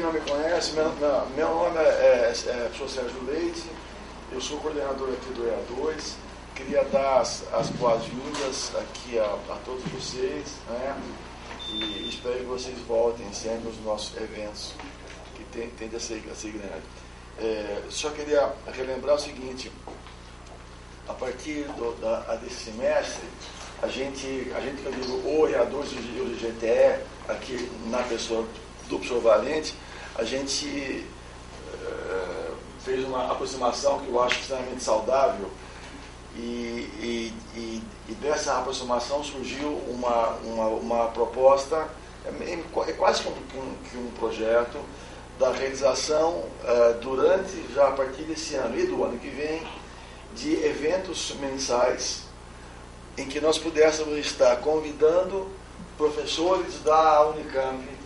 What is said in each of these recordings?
quem não me conhece, meu nome é professor Sérgio Leite, eu sou coordenador aqui do EA2. Queria dar as boas-vindas aqui a todos vocês, né? E espero que vocês voltem sempre nos nossos eventos, que tende a ser grande. Só queria relembrar o seguinte: a partir desse semestre, a gente que eu digo, o EA2 e o GTE, aqui na pessoa do professor Valente, a gente fez uma aproximação que eu acho extremamente saudável, e dessa aproximação surgiu uma proposta, é quase que um projeto da realização já a partir desse ano e do ano que vem, de eventos mensais em que nós pudéssemos estar convidando professores da Unicamp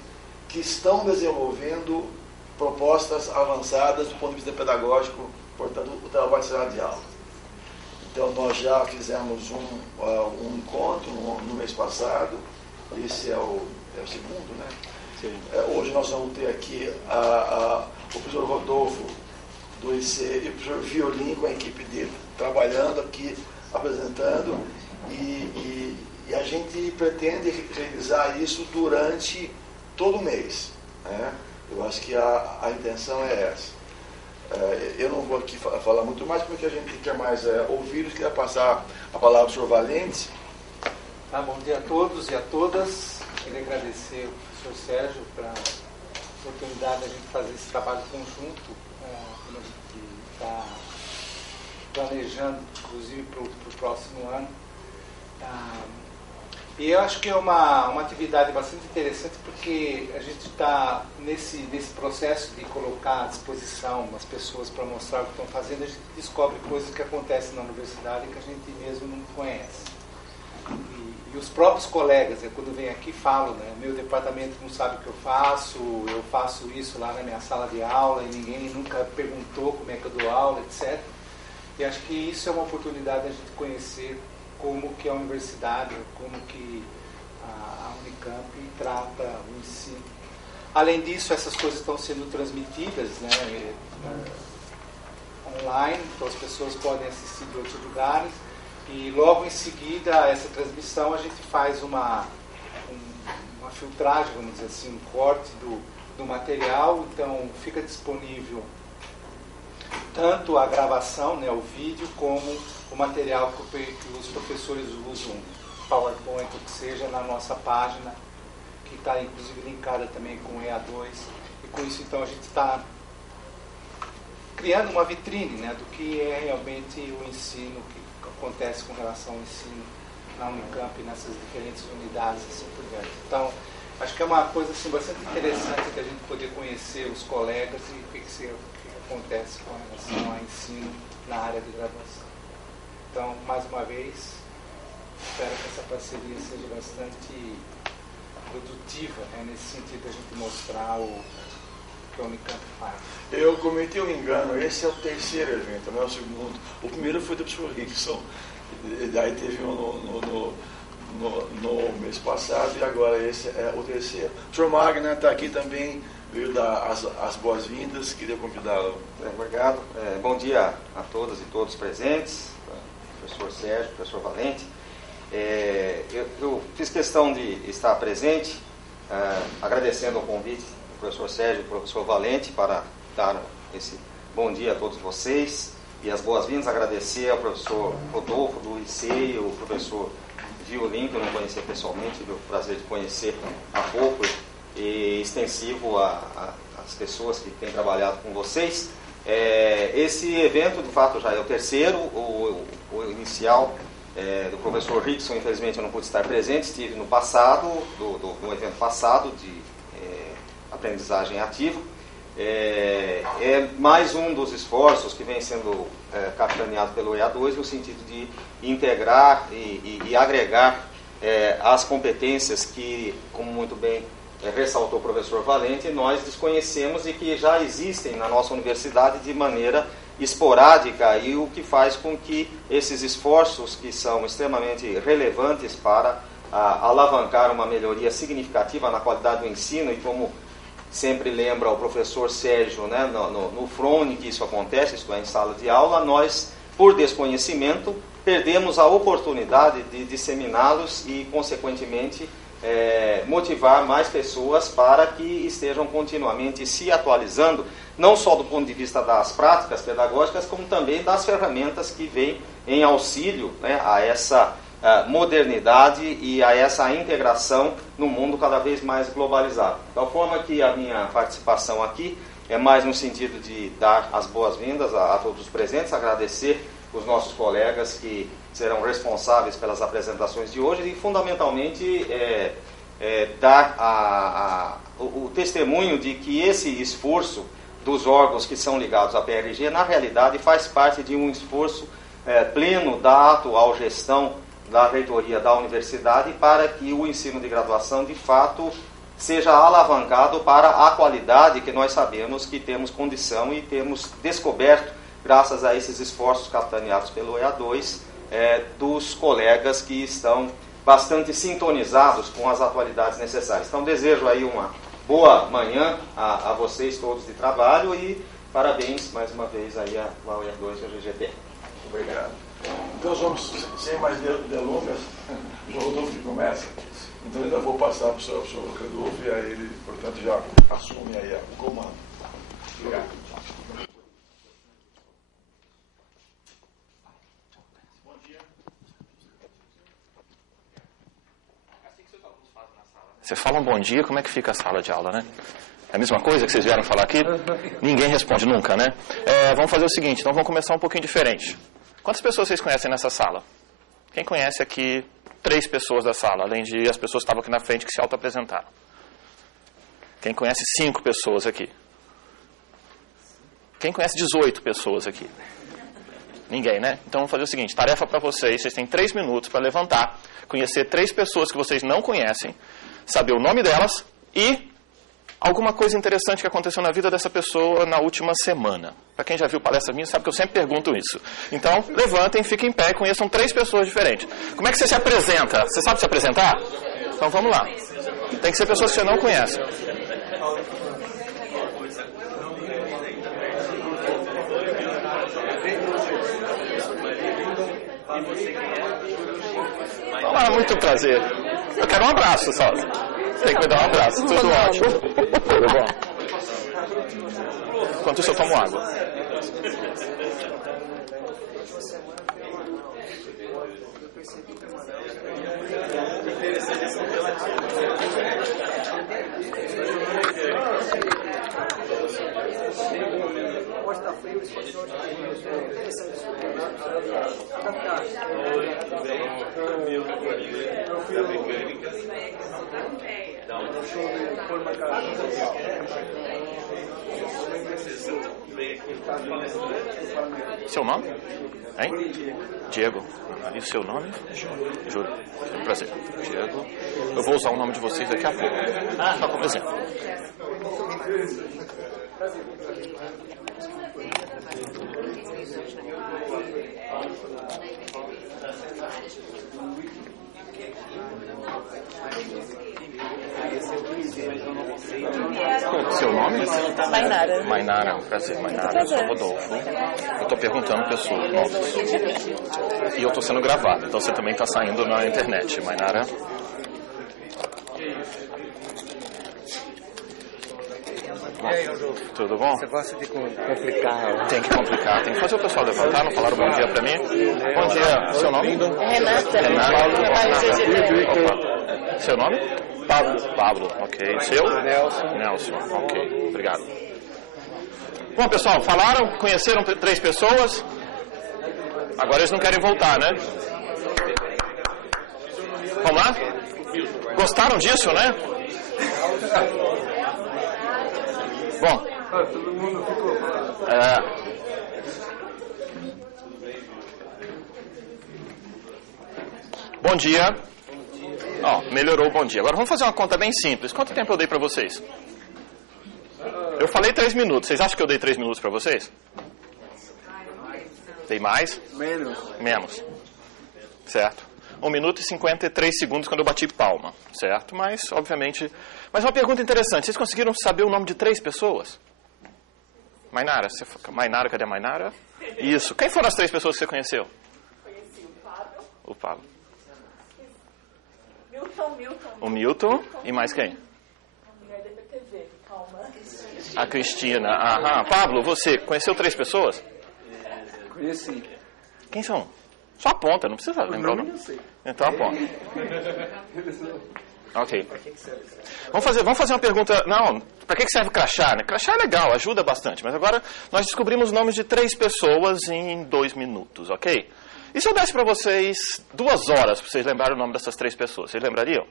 que estão desenvolvendo propostas avançadas do ponto de vista pedagógico, portanto, o trabalho de sala de aula. Então, nós já fizemos um encontro no mês passado, esse é o segundo, né? Sim. Hoje nós vamos ter aqui o professor Rodolfo do IC e o professor Violim com a equipe dele, trabalhando aqui, apresentando, e a gente pretende realizar isso durante todo o mês, né? Eu acho que a intenção é essa. Eu não vou aqui falar muito mais, porque a gente quer mais ouvir. Eu queria passar a palavra ao senhor Valente. Tá, bom dia a todos e a todas. Queria agradecer ao professor Sérgio pela oportunidade de a gente fazer esse trabalho conjunto, como a gente está planejando, inclusive, para o próximo ano. E eu acho que é uma atividade bastante interessante, porque a gente está nesse processo de colocar à disposição as pessoas para mostrar o que estão fazendo. A gente descobre coisas que acontecem na universidade que a gente mesmo não conhece. E os próprios colegas, quando vêm aqui, falam, né? Meu departamento não sabe o que eu faço isso lá na minha sala de aula e ninguém nunca perguntou como é que eu dou aula, etc. E acho que isso é uma oportunidade de a gente conhecer como que a universidade, como que a Unicamp trata o ensino. Além disso, essas coisas estão sendo transmitidas, né, online, então as pessoas podem assistir de outros lugares, e logo em seguida essa transmissão a gente faz uma filtragem, vamos dizer assim, um corte do material, então fica disponível tanto a gravação, né, o vídeo, como o material que os professores usam, PowerPoint, ou que seja, na nossa página, que está inclusive linkada também com o EA2. E com isso, então, a gente está criando uma vitrine, né, do que é realmente o ensino, o que acontece com relação ao ensino na Unicamp, nessas diferentes unidades, assim por diante. Então, acho que é uma coisa assim, bastante interessante que a gente poder conhecer os colegas e o que acontece com relação ao ensino na área de graduação. Então, mais uma vez, espero que essa parceria seja bastante produtiva, né, nesse sentido de a gente mostrar o que a Unicamp faz. Eu cometi um engano, esse é o terceiro evento, não é o segundo. O primeiro foi do professor Rickson, daí teve um no mês passado, e agora esse é o terceiro. O professor Magna está aqui também, veio dar as boas-vindas, queria convidá-lo. Obrigado. Bom dia a todas e todos presentes, professor Sérgio, professor Valente. Eu fiz questão de estar presente, agradecendo o convite do professor Sérgio e do professor Valente para dar esse bom dia a todos vocês e as boas-vindas. Agradecer ao professor Rodolfo do IC e o professor Violim, que eu não conhecia pessoalmente, tive o prazer de conhecer há pouco, e extensivo às pessoas que têm trabalhado com vocês. Esse evento, de fato, já é o terceiro. O inicial do professor Rickson, infelizmente eu não pude estar presente, estive no passado, no evento passado de aprendizagem ativa. É mais um dos esforços que vem sendo capitaneado pelo EA2 no sentido de integrar e agregar as competências que, como muito bem ressaltou o professor Valente, nós desconhecemos e que já existem na nossa universidade de maneira esporádica, e o que faz com que esses esforços, que são extremamente relevantes para alavancar uma melhoria significativa na qualidade do ensino, e como sempre lembra o professor Sérgio, né, no front que isso acontece, isto é, em sala de aula, nós, por desconhecimento, perdemos a oportunidade de disseminá-los e, consequentemente, motivar mais pessoas para que estejam continuamente se atualizando, não só do ponto de vista das práticas pedagógicas, como também das ferramentas que vêm em auxílio, né, a essa modernidade e a essa integração no mundo cada vez mais globalizado. De tal forma que a minha participação aqui é mais no sentido de dar as boas-vindas a todos os presentes, agradecer os nossos colegas que serão responsáveis pelas apresentações de hoje e, fundamentalmente, dar o testemunho de que esse esforço dos órgãos que são ligados à PRG, na realidade, faz parte de um esforço pleno da atual gestão da reitoria da universidade para que o ensino de graduação, de fato, seja alavancado para a qualidade que nós sabemos que temos condição e temos descoberto graças a esses esforços capitaneados pelo EA2, dos colegas que estão bastante sintonizados com as atualidades necessárias. Então, desejo aí uma boa manhã a vocês todos de trabalho e parabéns mais uma vez aí ao EA2 e ao GGT. Obrigado. Então, vamos, sem mais delongas, o Rodolfo começa. Então, eu ainda vou passar para o senhor Rodolfo e aí ele, portanto, já assume aí o comando. Obrigado. Você fala um bom dia, como é que fica a sala de aula, né? É a mesma coisa que vocês vieram falar aqui? Ninguém responde nunca, né? Vamos fazer o seguinte, então vamos começar um pouquinho diferente. Quantas pessoas vocês conhecem nessa sala? Quem conhece aqui 3 pessoas da sala, além de as pessoas que estavam aqui na frente que se auto-apresentaram? Quem conhece 5 pessoas aqui? Quem conhece 18 pessoas aqui? Ninguém, né? Então vamos fazer o seguinte, tarefa para vocês têm 3 minutos para levantar, conhecer 3 pessoas que vocês não conhecem, saber o nome delas e alguma coisa interessante que aconteceu na vida dessa pessoa na última semana. Para quem já viu palestra minha, sabe que eu sempre pergunto isso. Então, levantem, fiquem em pé e conheçam 3 pessoas diferentes. Como é que você se apresenta? Você sabe se apresentar? Então vamos lá. Tem que ser pessoas que você não conhece. Olá, muito prazer. Eu quero um abraço só. Tem que me dar um abraço. Tudo ótimo. Tudo bom? Enquanto isso eu tomo água. Seu nome? Hein? Diego. E o seu nome? Júlio. É um prazer. Diego. Eu vou usar o nome de vocês daqui a pouco. Só como exemplo. Seu nome? Mainara. Mainara, prazer. Mainara, eu sou Rodolfo. Eu estou perguntando pessoas novas. E eu estou sendo gravado, então você também está saindo na internet. Mainara. Tudo bom? Você gosta de complicar. Tem que complicar, tem que fazer o pessoal levantar, não falaram bom dia pra mim? Bom dia, seu nome? Renata. Renata. Trabalho no GGT. Opa. Seu nome? Pablo. Pablo, ok. Seu? Nelson. Nelson, ok. Obrigado. Bom, pessoal, falaram, conheceram 3 pessoas? Agora eles não querem voltar, né? Vamos lá? Gostaram disso, né? Bom, Todo mundo ficou. bom dia. Ó, melhorou o bom dia. Agora vamos fazer uma conta bem simples. Quanto tempo eu dei para vocês? Eu falei 3 minutos. Vocês acham que eu dei 3 minutos para vocês? Dei mais? Menos. Menos. Certo. 1 minuto e 53 segundos quando eu bati palma, certo? Mas, obviamente... Mas uma pergunta interessante, vocês conseguiram saber o nome de 3 pessoas? Mainara, Mainara, cadê a Mainara? Isso. Quem foram as 3 pessoas que você conheceu? Conheci o Pablo. O Pablo. Milton. O Milton e mais quem? A mulher da PTV, calma. A Cristina. Aham. Pablo, você conheceu 3 pessoas? Conheci. Quem são? Só aponta, não precisa lembrar o nome. Eu sei. Então aponta. Ok. Vamos fazer uma pergunta. Não, para que serve crachá? Né? Crachá é legal, ajuda bastante. Mas agora nós descobrimos os nomes de 3 pessoas em 2 minutos, ok? E se eu desse para vocês 2 horas para vocês lembrarem o nome dessas 3 pessoas, vocês lembrariam?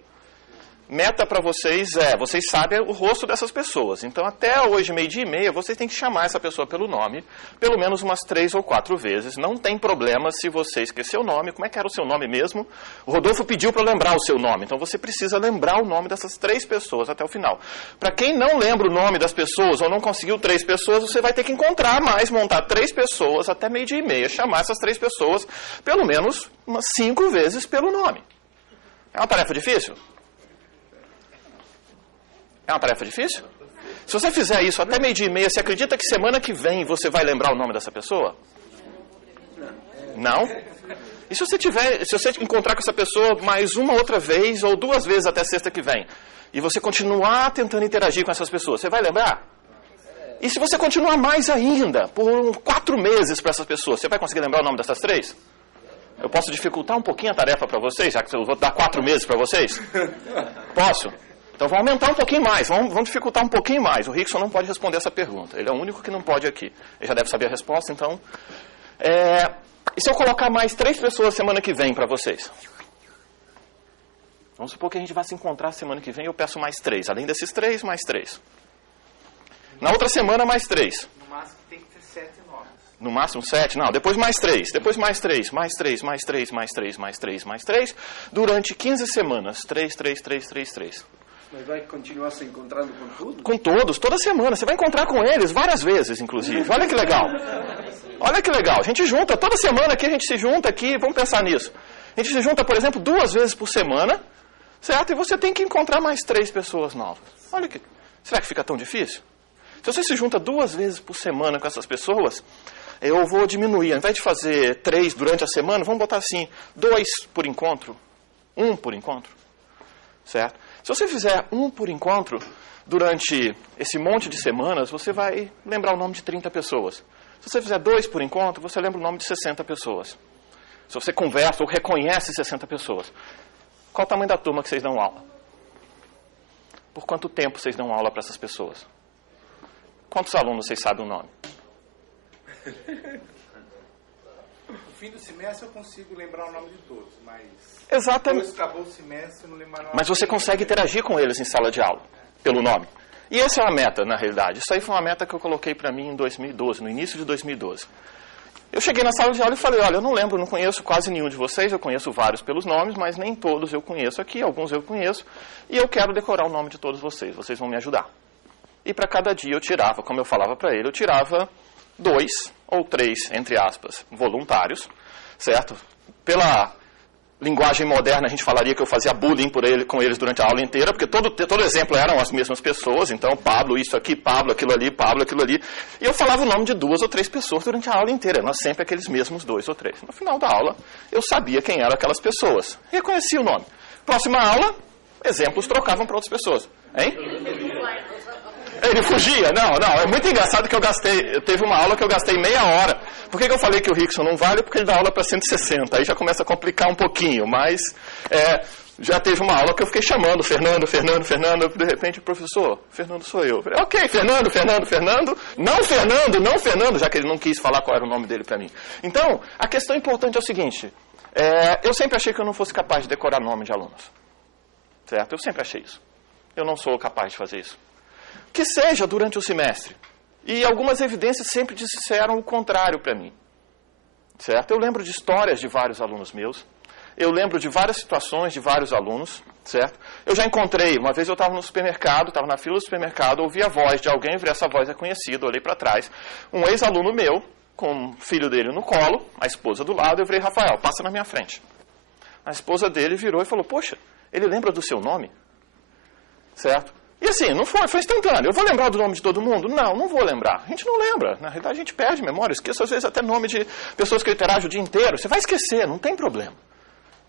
Meta para vocês vocês sabem o rosto dessas pessoas. Então, até hoje, 12:30, vocês têm que chamar essa pessoa pelo nome, pelo menos umas 3 ou 4 vezes. Não tem problema se você esquecer o nome. Como é que era o seu nome mesmo? O Rodolfo pediu para lembrar o seu nome. Então, você precisa lembrar o nome dessas 3 pessoas até o final. Para quem não lembra o nome das pessoas ou não conseguiu 3 pessoas, você vai ter que encontrar mais, montar 3 pessoas até 12:30, chamar essas 3 pessoas pelo menos umas 5 vezes pelo nome. É uma tarefa difícil? É uma tarefa difícil? Se você fizer isso até 12:30, você acredita que semana que vem você vai lembrar o nome dessa pessoa? Não? E se você encontrar com essa pessoa mais uma outra vez ou 2 vezes até sexta que vem, e você continuar tentando interagir com essas pessoas, você vai lembrar? E se você continuar mais ainda, por 4 meses para essas pessoas, você vai conseguir lembrar o nome dessas 3? Eu posso dificultar um pouquinho a tarefa para vocês, já que eu vou dar 4 meses para vocês? Posso? Então vamos aumentar um pouquinho mais, vamos dificultar um pouquinho mais. O Rickson não pode responder essa pergunta, ele é o único que não pode aqui. Ele já deve saber a resposta, então... E se eu colocar mais 3 pessoas semana que vem para vocês? Vamos supor que a gente vai se encontrar semana que vem e eu peço mais 3. Além desses 3, mais 3. Na outra semana, mais 3. No máximo tem que ter 7 nomes. No máximo 7? Não, depois mais 3. Depois mais 3, mais 3, mais 3, mais 3, mais 3, mais 3. Durante 15 semanas. 3, 3, 3, 3, 3. Mas vai continuar se encontrando com tudo? Com todos, toda semana. Você vai encontrar com eles várias vezes, inclusive. Olha que legal. Olha que legal. A gente junta, toda semana aqui, a gente se junta aqui, vamos pensar nisso. A gente se junta, por exemplo, 2 vezes por semana, certo? E você tem que encontrar mais 3 pessoas novas. Olha que... Será que fica tão difícil? Se você se junta 2 vezes por semana com essas pessoas, eu vou diminuir. Ao invés de fazer 3 durante a semana, vamos botar assim, 2 por encontro, 1 por encontro, certo? Se você fizer 1 por encontro durante esse monte de semanas, você vai lembrar o nome de 30 pessoas. Se você fizer 2 por encontro, você lembra o nome de 60 pessoas. Se você conversa ou reconhece 60 pessoas. Qual o tamanho da turma que vocês dão aula? Por quanto tempo vocês dão aula para essas pessoas? Quantos alunos vocês sabem o nome? No fim do semestre eu consigo lembrar o nome de todos, mas... Exatamente. Depois acabou o semestre, eu não lembro o nome. Mas você consegue interagir com eles em sala de aula, pelo nome. E essa é uma meta, na realidade. Isso aí foi uma meta que eu coloquei para mim em 2012, no início de 2012. Eu cheguei na sala de aula e falei, olha, eu não lembro, não conheço quase nenhum de vocês, eu conheço vários pelos nomes, mas nem todos eu conheço aqui, alguns eu conheço, e eu quero decorar o nome de todos vocês vão me ajudar. E para cada dia eu tirava, como eu falava para ele, eu tirava 2 ou 3, entre aspas, voluntários, certo? Pela linguagem moderna, a gente falaria que eu fazia bullying com eles durante a aula inteira, porque todo exemplo eram as mesmas pessoas, então Pablo isso aqui, Pablo aquilo ali, e eu falava o nome de 2 ou 3 pessoas durante a aula inteira, eram sempre aqueles mesmos 2 ou 3. No final da aula, eu sabia quem eram aquelas pessoas, reconhecia o nome. Próxima aula, exemplos trocavam para outras pessoas. Hein? Ele fugia? Não, é muito engraçado que teve uma aula que eu gastei meia hora. Por que eu falei que o Rickson não vale? Porque ele dá aula para 160, aí já começa a complicar um pouquinho, mas já teve uma aula que eu fiquei chamando Fernando, de repente, professor, Fernando sou eu. Falei, ok, Fernando, não Fernando, já que ele não quis falar qual era o nome dele para mim. Então, a questão importante é o seguinte, eu sempre achei que eu não fosse capaz de decorar nome de alunos, certo? Eu sempre achei isso. Eu não sou capaz de fazer isso. Que seja durante o semestre. E algumas evidências sempre disseram o contrário para mim. Certo? Eu lembro de histórias de vários alunos meus. Eu lembro de várias situações de vários alunos. Certo? Eu já encontrei, uma vez eu estava no supermercado, estava na fila do supermercado, ouvi a voz de alguém, vi essa voz é conhecida, olhei para trás. Um ex-aluno meu, com o filho dele no colo, a esposa do lado, eu falei, Rafael, passa na minha frente. A esposa dele virou e falou, poxa, ele lembra do seu nome? Certo? E assim, não foi instantâneo. Eu vou lembrar do nome de todo mundo? Não vou lembrar. A gente não lembra. Na realidade, a gente perde memória. Esqueço, às vezes, até nome de pessoas que eu interajo o dia inteiro. Você vai esquecer, não tem problema.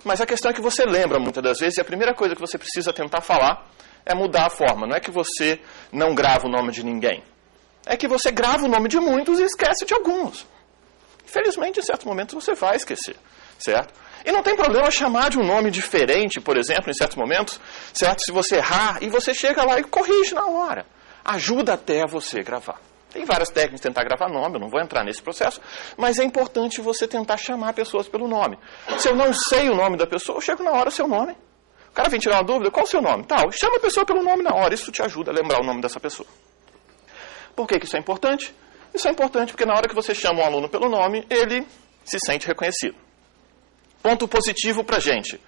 Mas a questão é que você lembra muitas das vezes, e a primeira coisa que você precisa tentar falar é mudar a forma. Não é que você não grava o nome de ninguém. É que você grava o nome de muitos e esquece de alguns. Infelizmente, em certos momentos, você vai esquecer. Certo? E não tem problema chamar de um nome diferente, por exemplo, em certos momentos, certo? Se você errar, e você chega lá e corrige na hora. Ajuda até a você gravar. Tem várias técnicas de tentar gravar nome, eu não vou entrar nesse processo, mas é importante você tentar chamar pessoas pelo nome. Se eu não sei o nome da pessoa, eu chego na hora, seu nome. O cara vem tirar uma dúvida, qual é o seu nome? Tal, chama a pessoa pelo nome na hora, isso te ajuda a lembrar o nome dessa pessoa. Por que isso é importante? Isso é importante porque na hora que você chama um aluno pelo nome, ele se sente reconhecido. Ponto positivo pra gente.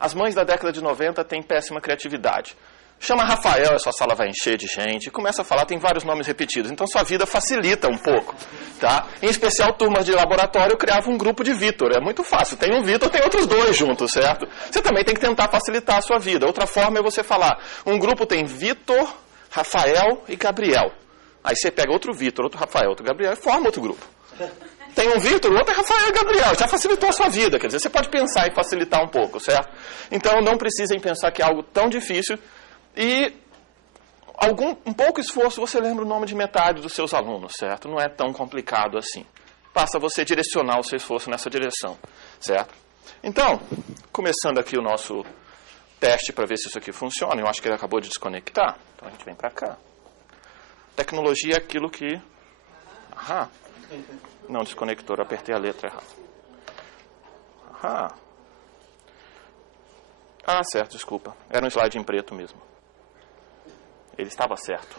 As mães da década de 90 têm péssima criatividade. Chama Rafael, a sua sala vai encher de gente. Começa a falar, tem vários nomes repetidos. Então sua vida facilita um pouco. Tá? Em especial, turmas de laboratório, eu criava um grupo de Vitor. É muito fácil. Tem um Vitor, tem outros dois juntos, certo? Você também tem que tentar facilitar a sua vida. Outra forma é você falar, um grupo tem Vitor, Rafael e Gabriel. Aí você pega outro Vitor, outro Rafael, outro Gabriel e forma outro grupo. Tem um Vitor, o outro é Rafael e Gabriel. Já facilitou a sua vida. Quer dizer, você pode pensar e facilitar um pouco, certo? Então, não precisem pensar que é algo tão difícil. E um pouco esforço, você lembra o nome de metade dos seus alunos, certo? Não é tão complicado assim. Basta você direcionar o seu esforço nessa direção, certo? Então, começando aqui o nosso teste para ver se isso aqui funciona. Eu acho que ele acabou de desconectar. Então, a gente vem para cá. Tecnologia é aquilo que... Não, desconector, eu apertei a letra errada. Certo, desculpa. Era um slide em preto mesmo. Ele estava certo.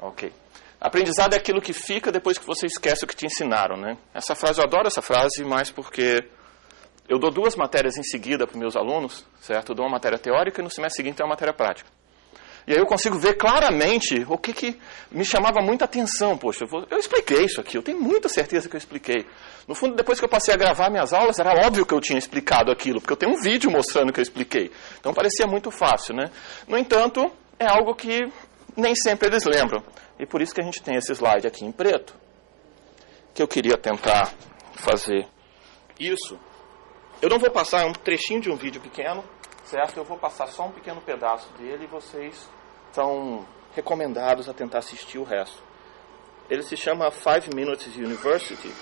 Ok. Aprendizado é aquilo que fica depois que você esquece o que te ensinaram, né? Essa frase, eu adoro essa frase, mas porque eu dou 2 matérias em seguida para os meus alunos, certo? Eu dou uma matéria teórica e no semestre seguinte é uma matéria prática. E aí eu consigo ver claramente o que me chamava muita atenção. Poxa, eu expliquei isso aqui, eu tenho muita certeza que eu expliquei. No fundo, depois que eu passei a gravar minhas aulas, era óbvio que eu tinha explicado aquilo, porque eu tenho um vídeo mostrando que eu expliquei. Então parecia muito fácil, né? No entanto, é algo que nem sempre eles lembram. E por isso que a gente tem esse slide aqui em preto, que eu queria tentar fazer isso. Eu não vou passar um trechinho de um vídeo pequeno, certo? Eu vou passar só um pequeno pedaço dele e vocês são recomendados a tentar assistir o resto. Ele se chama 5 Minutes University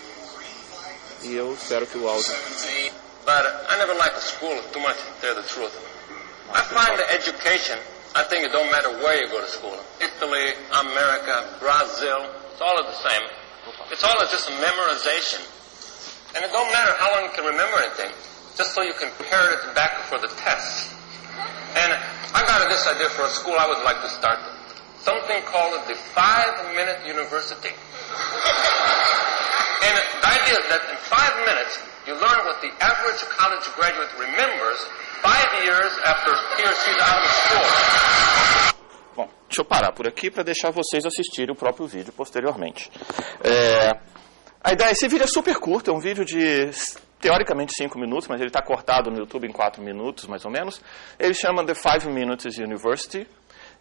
e eu espero que o áudio... But I never liked school too much, to tell the truth. I find the education, I think it don't matter where you go to school. Italy, America, Brazil, it's all the same. It's all just a memorization. And it don't matter how long you can remember anything, just so you can parrot it back for the test. And I got this idea for a school I would like to start. Something called the 5-Minute University. And the idea is that in 5 minutes, you learn what the average college graduate remembers 5 years after he or she's out of school. Bom, deixa eu parar por aqui para deixar vocês assistirem o próprio vídeo posteriormente. A ideia, esse vídeo é super curto, é um vídeo de... teoricamente 5 minutos, mas ele está cortado no YouTube em 4 minutos, mais ou menos. Ele chama The 5 Minutes University.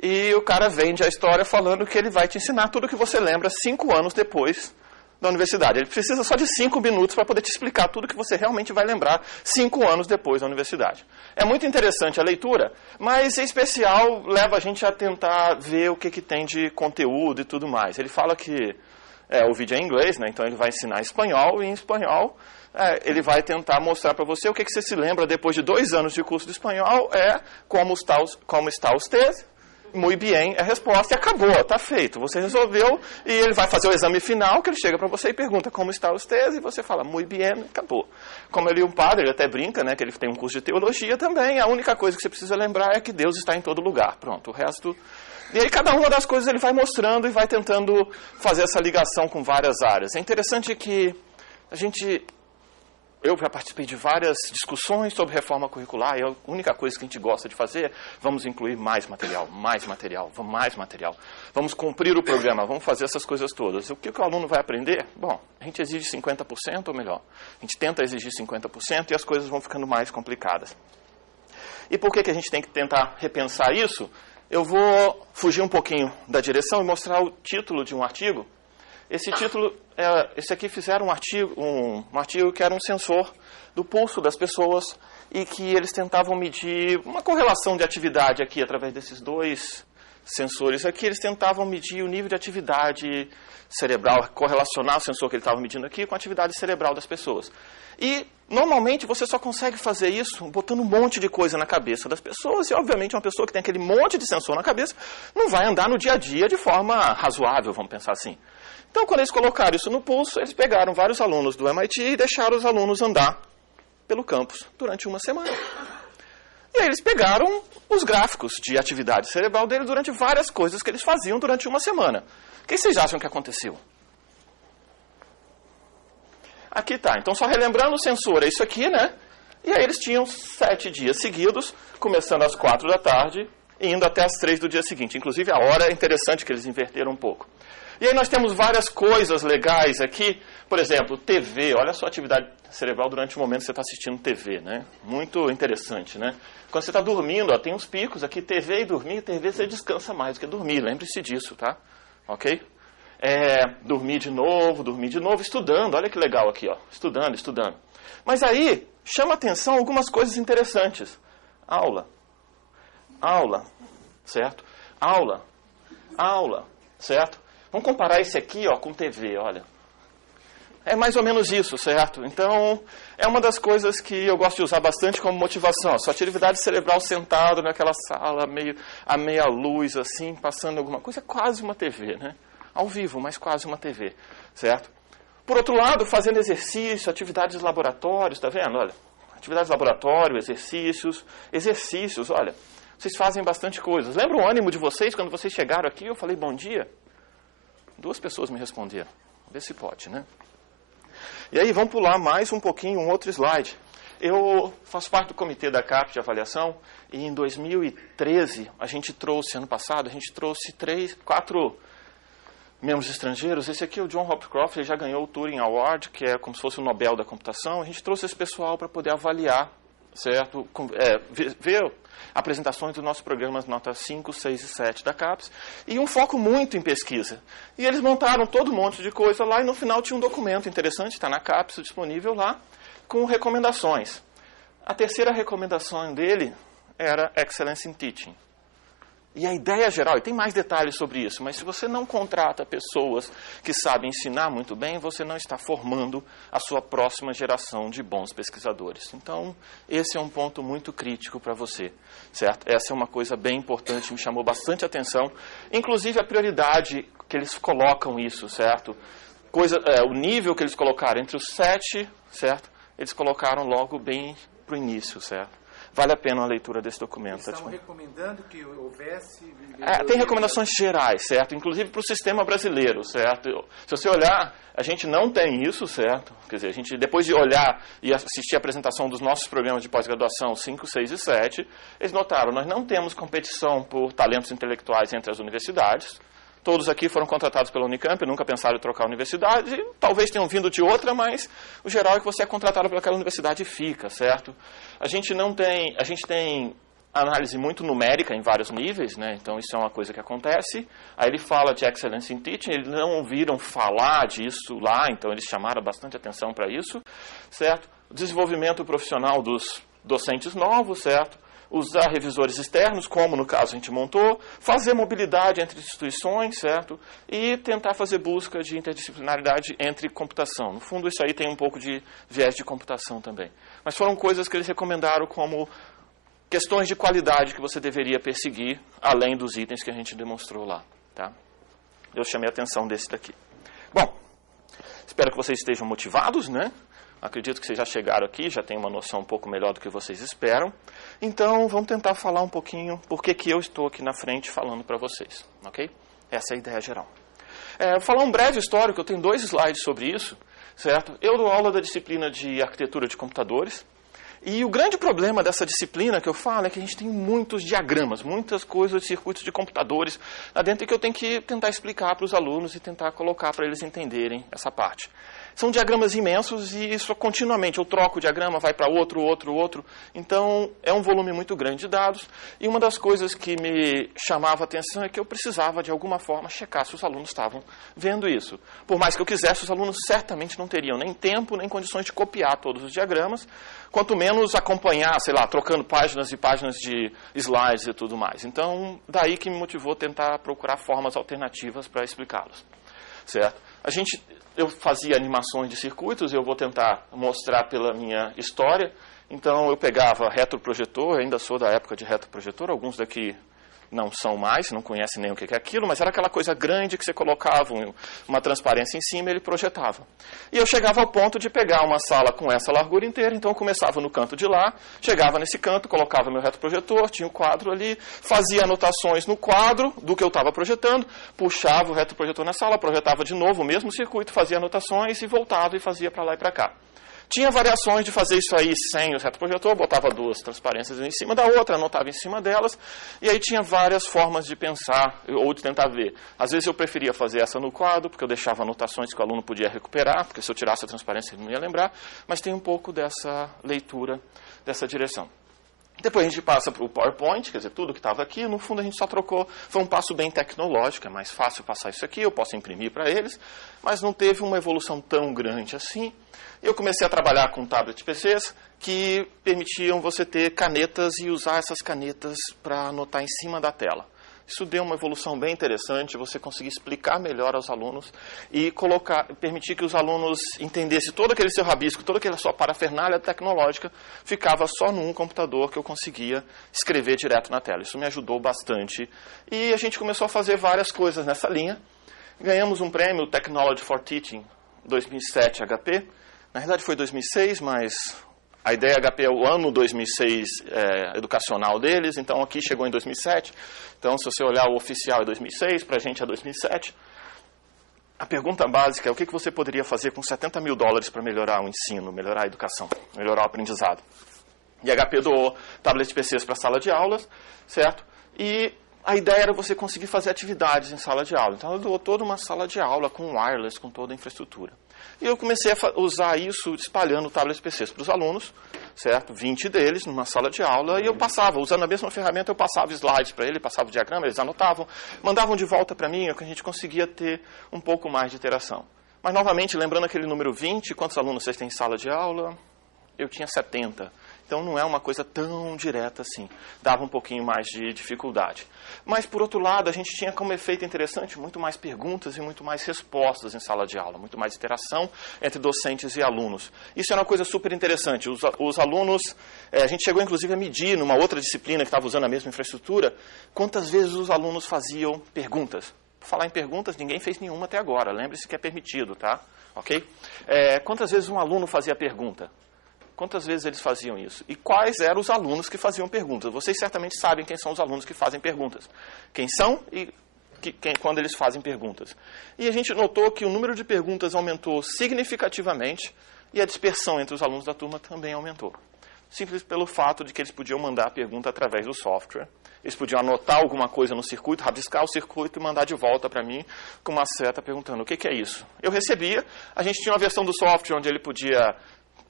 E o cara vende a história falando que ele vai te ensinar tudo que você lembra 5 anos depois da universidade. Ele precisa só de 5 minutos para poder te explicar tudo que você realmente vai lembrar 5 anos depois da universidade. É muito interessante a leitura, mas em especial leva a gente a tentar ver o que tem de conteúdo e tudo mais. Ele fala que o vídeo é em inglês, né? Então ele vai ensinar espanhol, e em espanhol ele vai tentar mostrar para você o que você se lembra depois de 2 anos de curso de espanhol, como está usted? Muy bien, é a resposta e acabou, está feito. Você resolveu e ele vai fazer o exame final, que ele chega para você e pergunta como está usted, e você fala muy bien, acabou. Como ele é um padre, ele até brinca, né, que ele tem um curso de teologia também, a única coisa que você precisa lembrar é que Deus está em todo lugar. Pronto, o resto... E aí cada uma das coisas ele vai mostrando e vai tentando fazer essa ligação com várias áreas. É interessante que a gente eu já participei de várias discussões sobre reforma curricular, e a única coisa que a gente gosta de fazer é vamos incluir mais material, mais material, mais material. Vamos cumprir o programa, vamos fazer essas coisas todas. O que o aluno vai aprender? Bom, a gente exige 50% ou melhor, a gente tenta exigir 50% e as coisas vão ficando mais complicadas. E por que a gente tem que tentar repensar isso? Eu vou fugir um pouquinho da direção e mostrar o título de um artigo. Esse título, esse aqui fizeram um artigo que era um sensor do pulso das pessoas e que eles tentavam medir uma correlação de atividade aqui, através desses dois sensores aqui, eles tentavam medir o nível de atividade cerebral, correlacionar o sensor que ele estava medindo aqui com a atividade cerebral das pessoas. E, normalmente, você só consegue fazer isso botando um monte de coisa na cabeça das pessoas, e, obviamente, uma pessoa que tem aquele monte de sensor na cabeça não vai andar no dia a dia de forma razoável, vamos pensar assim. Então, quando eles colocaram isso no pulso, eles pegaram vários alunos do MIT e deixaram os alunos andar pelo campus durante uma semana. E aí eles pegaram os gráficos de atividade cerebral dele durante várias coisas que eles faziam durante uma semana. O que vocês acham que aconteceu? Aqui tá. Então, só relembrando, o sensor é isso aqui, né? E aí eles tinham 7 dias seguidos, começando às 4 da tarde e indo até às 3 do dia seguinte. Inclusive, a hora é interessante que eles inverteram um pouco. E aí nós temos várias coisas legais aqui. Por exemplo, TV. Olha só a atividade cerebral durante o momento que você está assistindo TV, né? Muito interessante, né? Quando você está dormindo, ó, tem uns picos aqui, TV e dormir. TV você descansa mais do que dormir. Lembre-se disso, tá? Ok? Dormir de novo, estudando. Olha que legal aqui, ó. Estudando. Mas aí, chama atenção algumas coisas interessantes. Aula, certo? Aula, certo? Vamos comparar esse aqui, ó, com TV, olha. É mais ou menos isso, certo? Então, é uma das coisas que eu gosto de usar bastante como motivação. Sua atividade cerebral sentado naquela sala, a meia luz, assim, passando alguma coisa, é quase uma TV, né? Ao vivo, mas quase uma TV, certo? Por outro lado, fazendo exercício, atividades de laboratórios, tá vendo? Olha, atividades de laboratório, exercícios, olha, vocês fazem bastante coisas. Lembra o ânimo de vocês quando vocês chegaram aqui? Eu falei bom dia. 2 pessoas me responderam. Vê se pode, né? E aí, vamos pular mais um pouquinho, um outro slide. Eu faço parte do comitê da CAPES de avaliação e em 2013, ano passado, a gente trouxe 4 membros estrangeiros. Esse aqui é o John Hopcroft, ele já ganhou o Turing Award, que é como se fosse o Nobel da computação. A gente trouxe esse pessoal para poder avaliar, certo? Ver apresentações dos nossos programas nota 5, 6 e 7 da CAPES, e um foco muito em pesquisa. E eles montaram todo um monte de coisa lá, e no final tinha um documento interessante, está na CAPES, disponível lá, com recomendações. A terceira recomendação dele era Excellence in Teaching. E a ideia geral, e tem mais detalhes sobre isso, mas se você não contrata pessoas que sabem ensinar muito bem, você não está formando a sua próxima geração de bons pesquisadores. Então, esse é um ponto muito crítico para você, certo? Essa é uma coisa bem importante, me chamou bastante atenção. Inclusive, a prioridade que eles colocam isso, certo? O nível que eles colocaram entre os 7, certo? Eles colocaram logo bem para o início, certo? Vale a pena a leitura desse documento. Eles estão recomendando que houvesse... Tem recomendações gerais, certo? Inclusive para o sistema brasileiro, certo? Se você olhar, a gente não tem isso, certo? Quer dizer, a gente, depois de olhar e assistir a apresentação dos nossos programas de pós-graduação 5, 6 e 7, eles notaram, nós não temos competição por talentos intelectuais entre as universidades. Todos aqui foram contratados pela Unicamp, nunca pensaram em trocar a universidade, talvez tenham vindo de outra, mas o geral é que você é contratado pelaquela universidade e fica, certo? A gente tem análise muito numérica em vários níveis, né? Então isso é uma coisa que acontece. Aí ele fala de Excellence in Teaching, eles não ouviram falar disso lá, então eles chamaram bastante atenção para isso, certo? O desenvolvimento profissional dos docentes novos, certo? Usar revisores externos, como no caso a gente montou, fazer mobilidade entre instituições, certo? E tentar fazer busca de interdisciplinaridade entre computação. No fundo, isso aí tem um pouco de viés de computação também. Mas foram coisas que eles recomendaram como questões de qualidade que você deveria perseguir, além dos itens que a gente demonstrou lá, tá? Eu chamei a atenção desse daqui. Bom, espero que vocês estejam motivados, né? Acredito que vocês já chegaram aqui, já têm uma noção um pouco melhor do que vocês esperam. Então, vamos tentar falar um pouquinho por que eu estou aqui na frente falando para vocês, ok? Essa é a ideia geral. Vou falar um breve histórico, eu tenho 2 slides sobre isso. certo? Eu dou aula da disciplina de arquitetura de computadores. E o grande problema dessa disciplina que eu falo é que a gente tem muitos diagramas, muitas coisas de circuitos de computadores lá dentro que eu tenho que tentar explicar para os alunos e tentar colocar para eles entenderem essa parte. São diagramas imensos e isso continuamente, eu troco o diagrama, vai para outro. Então, é um volume muito grande de dados. E uma das coisas que me chamava a atenção é que eu precisava, de alguma forma, checar se os alunos estavam vendo isso. Por mais que eu quisesse, os alunos certamente não teriam nem tempo, nem condições de copiar todos os diagramas, quanto menos acompanhar, sei lá, trocando páginas e páginas de slides e tudo mais. Então, daí que me motivou a tentar procurar formas alternativas para explicá-los. Certo? Eu fazia animações de circuitos, eu vou tentar mostrar pela minha história. Então, eu pegava retroprojetor, ainda sou da época de retroprojetor, alguns daqui não são mais, não conhecem nem o que é aquilo, mas era aquela coisa grande que você colocava uma transparência em cima e ele projetava. E eu chegava ao ponto de pegar uma sala com essa largura inteira, então eu começava no canto de lá, chegava nesse canto, colocava meu retroprojetor, tinha um quadro ali, fazia anotações no quadro do que eu estava projetando, puxava o retroprojetor na sala, projetava de novo o mesmo circuito, fazia anotações e voltava e fazia para lá e para cá. Tinha variações de fazer isso aí sem o retroprojetor, botava duas transparências em cima da outra, anotava em cima delas, e aí tinha várias formas de pensar ou de tentar ver. Às vezes eu preferia fazer essa no quadro, porque eu deixava anotações que o aluno podia recuperar, porque se eu tirasse a transparência ele não ia lembrar, mas tem um pouco dessa leitura, dessa direção. Depois a gente passa para o PowerPoint, quer dizer, tudo que estava aqui, no fundo a gente só trocou, foi um passo bem tecnológico, é mais fácil passar isso aqui, eu posso imprimir para eles, mas não teve uma evolução tão grande assim. Eu comecei a trabalhar com tablet PCs que permitiam você ter canetas e usar essas canetas para anotar em cima da tela. Isso deu uma evolução bem interessante, você conseguir explicar melhor aos alunos e permitir que os alunos entendessem todo aquele seu rabisco, toda aquela sua parafernália tecnológica, ficava só num computador que eu conseguia escrever direto na tela. Isso me ajudou bastante. E a gente começou a fazer várias coisas nessa linha. Ganhamos um prêmio Technology for Teaching 2007 HP. Na verdade foi 2006, mas a ideia HP é o ano 2006 educacional deles, então aqui chegou em 2007. Então, se você olhar o oficial é 2006, para a gente é 2007. A pergunta básica é o que você poderia fazer com $70 mil para melhorar o ensino, melhorar a educação, melhorar o aprendizado. E a HP doou tablet PCs para a sala de aulas, certo? E a ideia era você conseguir fazer atividades em sala de aula. Então, ela doou toda uma sala de aula com wireless, com toda a infraestrutura. E eu comecei a usar isso espalhando tablets PCs para os alunos, certo? 20 deles numa sala de aula, e eu passava, usando a mesma ferramenta, eu passava slides para ele, passava o diagrama, eles anotavam, mandavam de volta para mim, que a gente conseguia ter um pouco mais de interação. Mas, novamente, lembrando aquele número 20, quantos alunos vocês têm em sala de aula? Eu tinha 70. Então, não é uma coisa tão direta assim. Dava um pouquinho mais de dificuldade. Mas, por outro lado, a gente tinha como efeito interessante muito mais perguntas e muito mais respostas em sala de aula. Muito mais interação entre docentes e alunos. Isso era uma coisa super interessante. Os alunos, a gente chegou inclusive a medir numa outra disciplina que estava usando a mesma infraestrutura, quantas vezes os alunos faziam perguntas. Por falar em perguntas, ninguém fez nenhuma até agora. Lembre-se que é permitido, tá? Ok? Quantas vezes um aluno fazia pergunta? Quantas vezes eles faziam isso? E quais eram os alunos que faziam perguntas? Vocês certamente sabem quem são os alunos que fazem perguntas. Quem são e quando eles fazem perguntas. E a gente notou que o número de perguntas aumentou significativamente e a dispersão entre os alunos da turma também aumentou. Simples pelo fato de que eles podiam mandar a pergunta através do software. Eles podiam anotar alguma coisa no circuito, rabiscar o circuito e mandar de volta para mim com uma seta perguntando o que é isso. Eu recebia, a gente tinha uma versão do software onde ele podia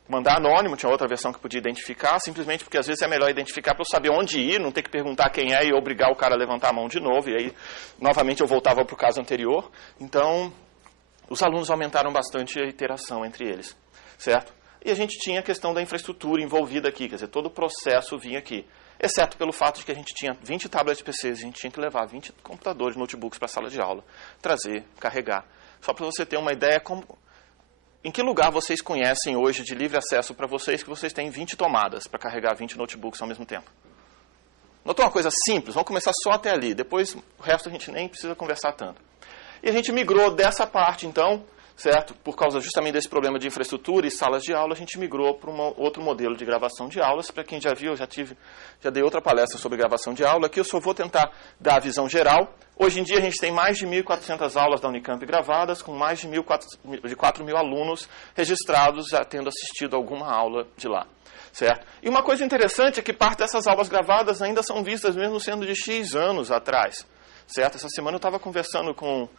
mandar anônimo, tinha outra versão que podia identificar, simplesmente porque às vezes é melhor identificar para eu saber onde ir, não ter que perguntar quem é e obrigar o cara a levantar a mão de novo, e aí, novamente, eu voltava para o caso anterior. Então, os alunos aumentaram bastante a interação entre eles, certo? E a gente tinha a questão da infraestrutura envolvida aqui, quer dizer, todo o processo vinha aqui, exceto pelo fato de que a gente tinha 20 tablets PCs, a gente tinha que levar 20 computadores, notebooks para a sala de aula, trazer, carregar. Só para você ter uma ideia em que lugar vocês conhecem hoje de livre acesso para vocês que vocês têm 20 tomadas para carregar 20 notebooks ao mesmo tempo? Notou uma coisa simples? Vamos começar só até ali. Depois, o resto a gente nem precisa conversar tanto. E a gente migrou dessa parte, então, certo? Por causa justamente desse problema de infraestrutura e salas de aula, a gente migrou para outro modelo de gravação de aulas. Para quem já viu, já dei outra palestra sobre gravação de aula. Aqui eu só vou tentar dar a visão geral Hoje em dia a gente tem mais de 1.400 aulas da Unicamp gravadas, com mais de 4.000 alunos registrados já tendo assistido alguma aula de lá. Certo? E uma coisa interessante é que parte dessas aulas gravadas ainda são vistas mesmo sendo de X anos atrás. Certo? Essa semana eu estava conversando com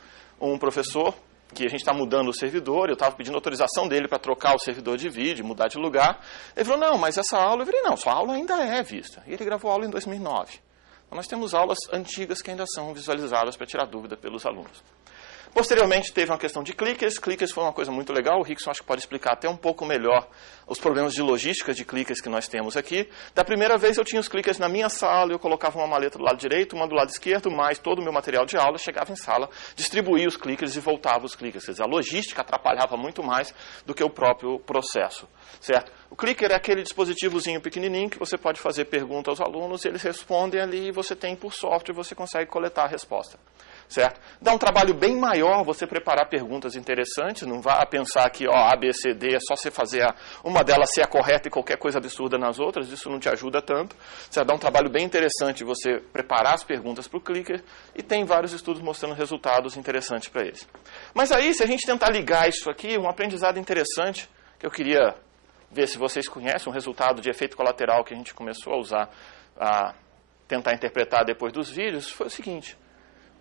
um professor, que a gente está mudando o servidor, eu estava pedindo autorização dele para trocar o servidor de vídeo, mudar de lugar. Ele falou, não, mas essa aula... Eu falei, não, sua aula ainda é vista. E ele gravou a aula em 2009. Então nós temos aulas antigas que ainda são visualizadas para tirar dúvida pelos alunos. Posteriormente, teve uma questão de clickers. Clickers foi uma coisa muito legal. O Rickson acho que pode explicar até um pouco melhor os problemas de logística de clickers que nós temos aqui. Da primeira vez, eu tinha os clickers na minha sala, eu colocava uma maleta do lado direito, uma do lado esquerdo, mais todo o meu material de aula, chegava em sala, distribuía os clickers e voltava os clickers. Quer dizer, a logística atrapalhava muito mais do que o próprio processo. Certo? O clicker é aquele dispositivozinho pequenininho que você pode fazer pergunta aos alunos e eles respondem ali e você tem por software, você consegue coletar a resposta. Certo? Dá um trabalho bem maior você preparar perguntas interessantes, não vá pensar que A, B, C, D, é só você fazer uma delas ser a correta e qualquer coisa absurda nas outras, isso não te ajuda tanto. Você dá um trabalho bem interessante você preparar as perguntas para o clicker e tem vários estudos mostrando resultados interessantes para eles. Mas aí, se a gente tentar ligar isso aqui, um aprendizado interessante, que eu queria ver se vocês conhecem, um resultado de efeito colateral que a gente começou a usar, a tentar interpretar depois dos vídeos, foi o seguinte: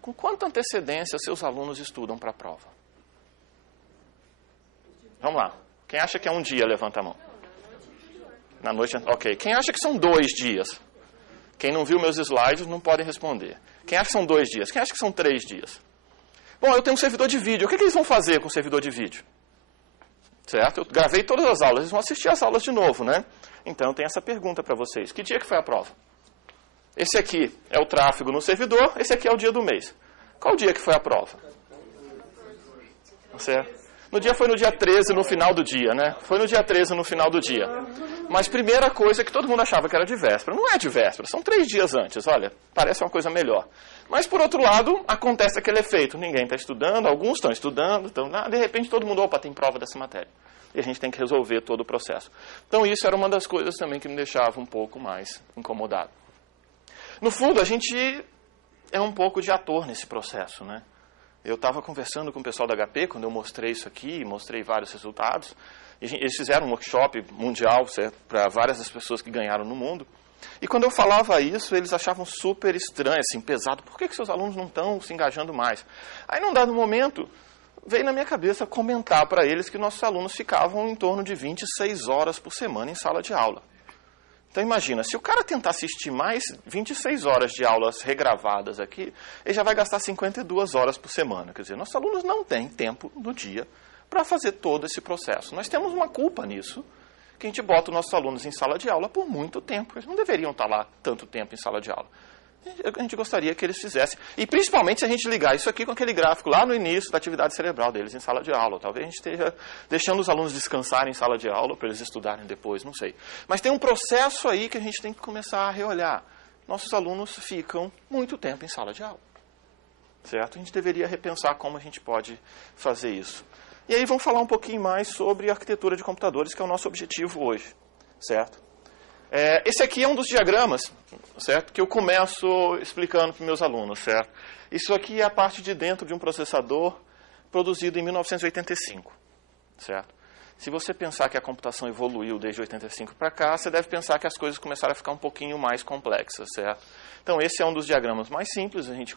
com quanta antecedência seus alunos estudam para a prova? Vamos lá. Quem acha que é um dia, levanta a mão. Na noite, ok. Quem acha que são 2 dias? Quem não viu meus slides não pode responder. Quem acha que são 2 dias? Quem acha que são 3 dias? Bom, eu tenho um servidor de vídeo. O que eles vão fazer com o servidor de vídeo? Certo? Eu gravei todas as aulas. Eles vão assistir as aulas de novo, né? Então, eu tenho essa pergunta para vocês. Que dia que foi a prova? Esse aqui é o tráfego no servidor, esse aqui é o dia do mês. Qual dia que foi a prova? Certo? Foi no dia 13, no final do dia, né? Foi no dia 13, no final do dia. Mas primeira coisa que todo mundo achava que era de véspera. Não é de véspera, são 3 dias antes, olha, parece uma coisa melhor. Mas, por outro lado, acontece aquele efeito. Ninguém está estudando, alguns estão estudando, de repente todo mundo, opa, tem prova dessa matéria. E a gente tem que resolver todo o processo. Então, isso era uma das coisas também que me deixava um pouco mais incomodado. No fundo, a gente é um pouco de ator nesse processo, né? Eu estava conversando com o pessoal da HP, quando eu mostrei isso aqui, mostrei vários resultados. E eles fizeram um workshop mundial para várias das pessoas que ganharam no mundo. E quando eu falava isso, eles achavam super estranho, assim, pesado. Por que seus alunos não estão se engajando mais? Aí, num dado momento, veio na minha cabeça comentar para eles que nossos alunos ficavam em torno de 26 horas por semana em sala de aula. Então imagina, se o cara tentar assistir mais 26 horas de aulas regravadas aqui, ele já vai gastar 52 horas por semana. Quer dizer, nossos alunos não têm tempo no dia para fazer todo esse processo. Nós temos uma culpa nisso, que a gente bota os nossos alunos em sala de aula por muito tempo. Eles não deveriam estar lá tanto tempo em sala de aula. A gente gostaria que eles fizessem. E principalmente se a gente ligar isso aqui com aquele gráfico lá no início da atividade cerebral deles em sala de aula. Talvez a gente esteja deixando os alunos descansarem em sala de aula para eles estudarem depois, não sei. Mas tem um processo aí que a gente tem que começar a reolhar. Nossos alunos ficam muito tempo em sala de aula. Certo? A gente deveria repensar como a gente pode fazer isso. E aí vamos falar um pouquinho mais sobre arquitetura de computadores, que é o nosso objetivo hoje. Certo? Esse aqui é um dos diagramas, certo? Que eu começo explicando para os meus alunos, certo? Isso aqui é a parte de dentro de um processador produzido em 1985, certo? Se você pensar que a computação evoluiu desde 85 para cá, você deve pensar que as coisas começaram a ficar um pouquinho mais complexas, certo? Então, esse é um dos diagramas mais simples, a gente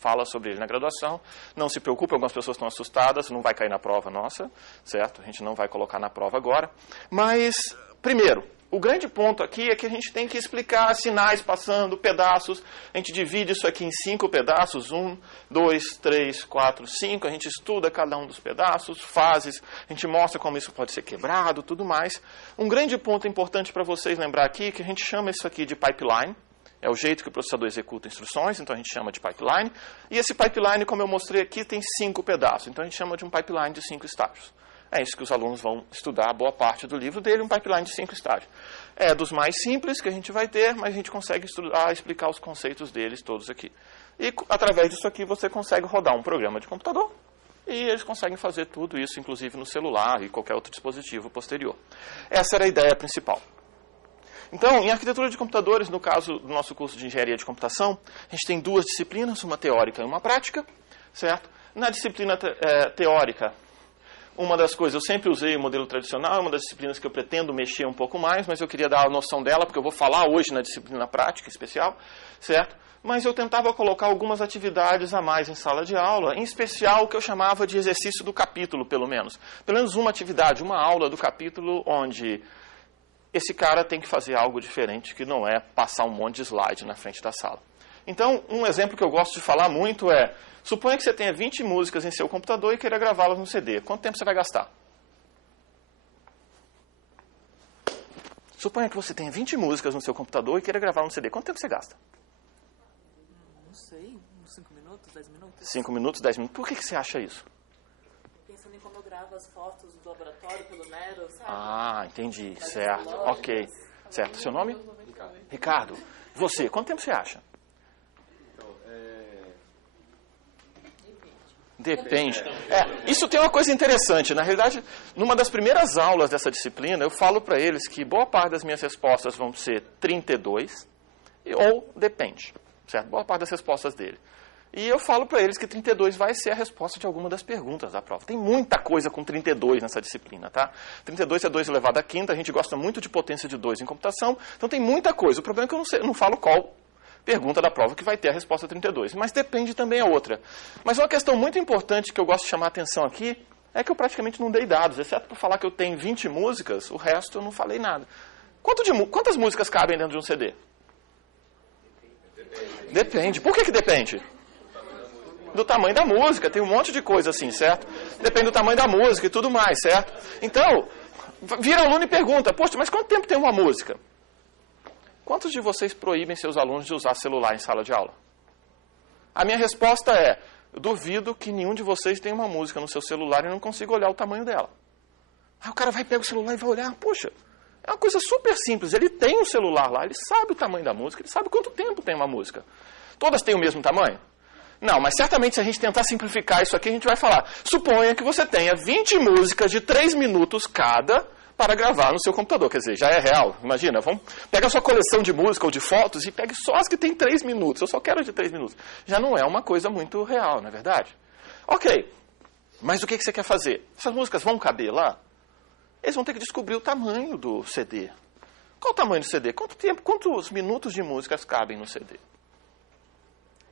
fala sobre ele na graduação. Não se preocupe, algumas pessoas estão assustadas, não vai cair na prova nossa, certo? A gente não vai colocar na prova agora. Mas, primeiro, o grande ponto aqui é que a gente tem que explicar sinais passando, pedaços. A gente divide isso aqui em 5 pedaços, 1, 2, 3, 4, 5. A gente estuda cada um dos pedaços, fases, a gente mostra como isso pode ser quebrado, tudo mais. Um grande ponto importante para vocês lembrar aqui é que a gente chama isso aqui de pipeline. É o jeito que o processador executa instruções, então a gente chama de pipeline. E esse pipeline, como eu mostrei aqui, tem 5 pedaços. Então a gente chama de um pipeline de 5 estágios. É isso que os alunos vão estudar, boa parte do livro dele, um pipeline de 5 estágios. É dos mais simples que a gente vai ter, mas a gente consegue estudar, explicar os conceitos deles todos aqui. E através disso aqui você consegue rodar um programa de computador e eles conseguem fazer tudo isso, inclusive no celular e qualquer outro dispositivo posterior. Essa era a ideia principal. Então, em arquitetura de computadores, no caso do nosso curso de engenharia de computação, a gente tem duas disciplinas, uma teórica e uma prática, certo? Na disciplina teórica, uma das coisas, eu sempre usei o modelo tradicional, é uma das disciplinas que eu pretendo mexer um pouco mais, mas eu queria dar a noção dela, porque eu vou falar hoje na disciplina prática especial, certo? Mas eu tentava colocar algumas atividades a mais em sala de aula, em especial o que eu chamava de exercício do capítulo, pelo menos. Pelo menos uma atividade, uma aula do capítulo, onde esse cara tem que fazer algo diferente, que não é passar um monte de slide na frente da sala. Então, um exemplo que eu gosto de falar muito é, suponha que você tenha 20 músicas em seu computador e queira gravá-las no CD. Quanto tempo você vai gastar? Suponha que você tenha 20 músicas no seu computador e queira gravá-las no CD. Quanto tempo você gasta? Não sei, uns 5 minutos, 10 minutos? 5 minutos, 10 minutos. Por que você acha isso? Pensando em como eu gravo as fotos do laboratório pelo Nero, sabe? Ah, entendi. Certo. Ok. Certo. Seu nome? Ricardo. Você, quanto tempo você acha? Depende. Isso tem uma coisa interessante. Na realidade, numa das primeiras aulas dessa disciplina, eu falo para eles que boa parte das minhas respostas vão ser 32 ou depende. Certo? Boa parte das respostas dele. E eu falo para eles que 32 vai ser a resposta de alguma das perguntas da prova. Tem muita coisa com 32 nessa disciplina, tá? 32 é 2 elevado à quinta, a gente gosta muito de potência de 2 em computação, então tem muita coisa. O problema é que eu não falo qual pergunta da prova que vai ter a resposta 32, mas depende também a outra. Mas uma questão muito importante que eu gosto de chamar a atenção aqui é que eu praticamente não dei dados, exceto por falar que eu tenho 20 músicas, o resto eu não falei nada. Quantas músicas cabem dentro de um CD? Depende. Por que depende? Do tamanho da música, tem um monte de coisa assim, certo? Depende do tamanho da música e tudo mais, certo? Então, vira aluno e pergunta, poxa, mas quanto tempo tem uma música? Quantos de vocês proíbem seus alunos de usar celular em sala de aula? A minha resposta é, eu duvido que nenhum de vocês tenha uma música no seu celular e não consiga olhar o tamanho dela. Aí o cara vai pegar o celular e vai olhar, poxa, é uma coisa super simples, ele tem um celular lá, ele sabe o tamanho da música, ele sabe quanto tempo tem uma música. Todas têm o mesmo tamanho? Não, mas certamente se a gente tentar simplificar isso aqui, a gente vai falar, suponha que você tenha 20 músicas de 3 minutos cada para gravar no seu computador. Quer dizer, já é real. Imagina, pega a sua coleção de música ou de fotos e pegue só as que tem 3 minutos. Eu só quero as de 3 minutos. Já não é uma coisa muito real, não é verdade? Ok, mas o que você quer fazer? Essas músicas vão caber lá? Eles vão ter que descobrir o tamanho do CD. Qual o tamanho do CD? Quantos minutos de músicas cabem no CD?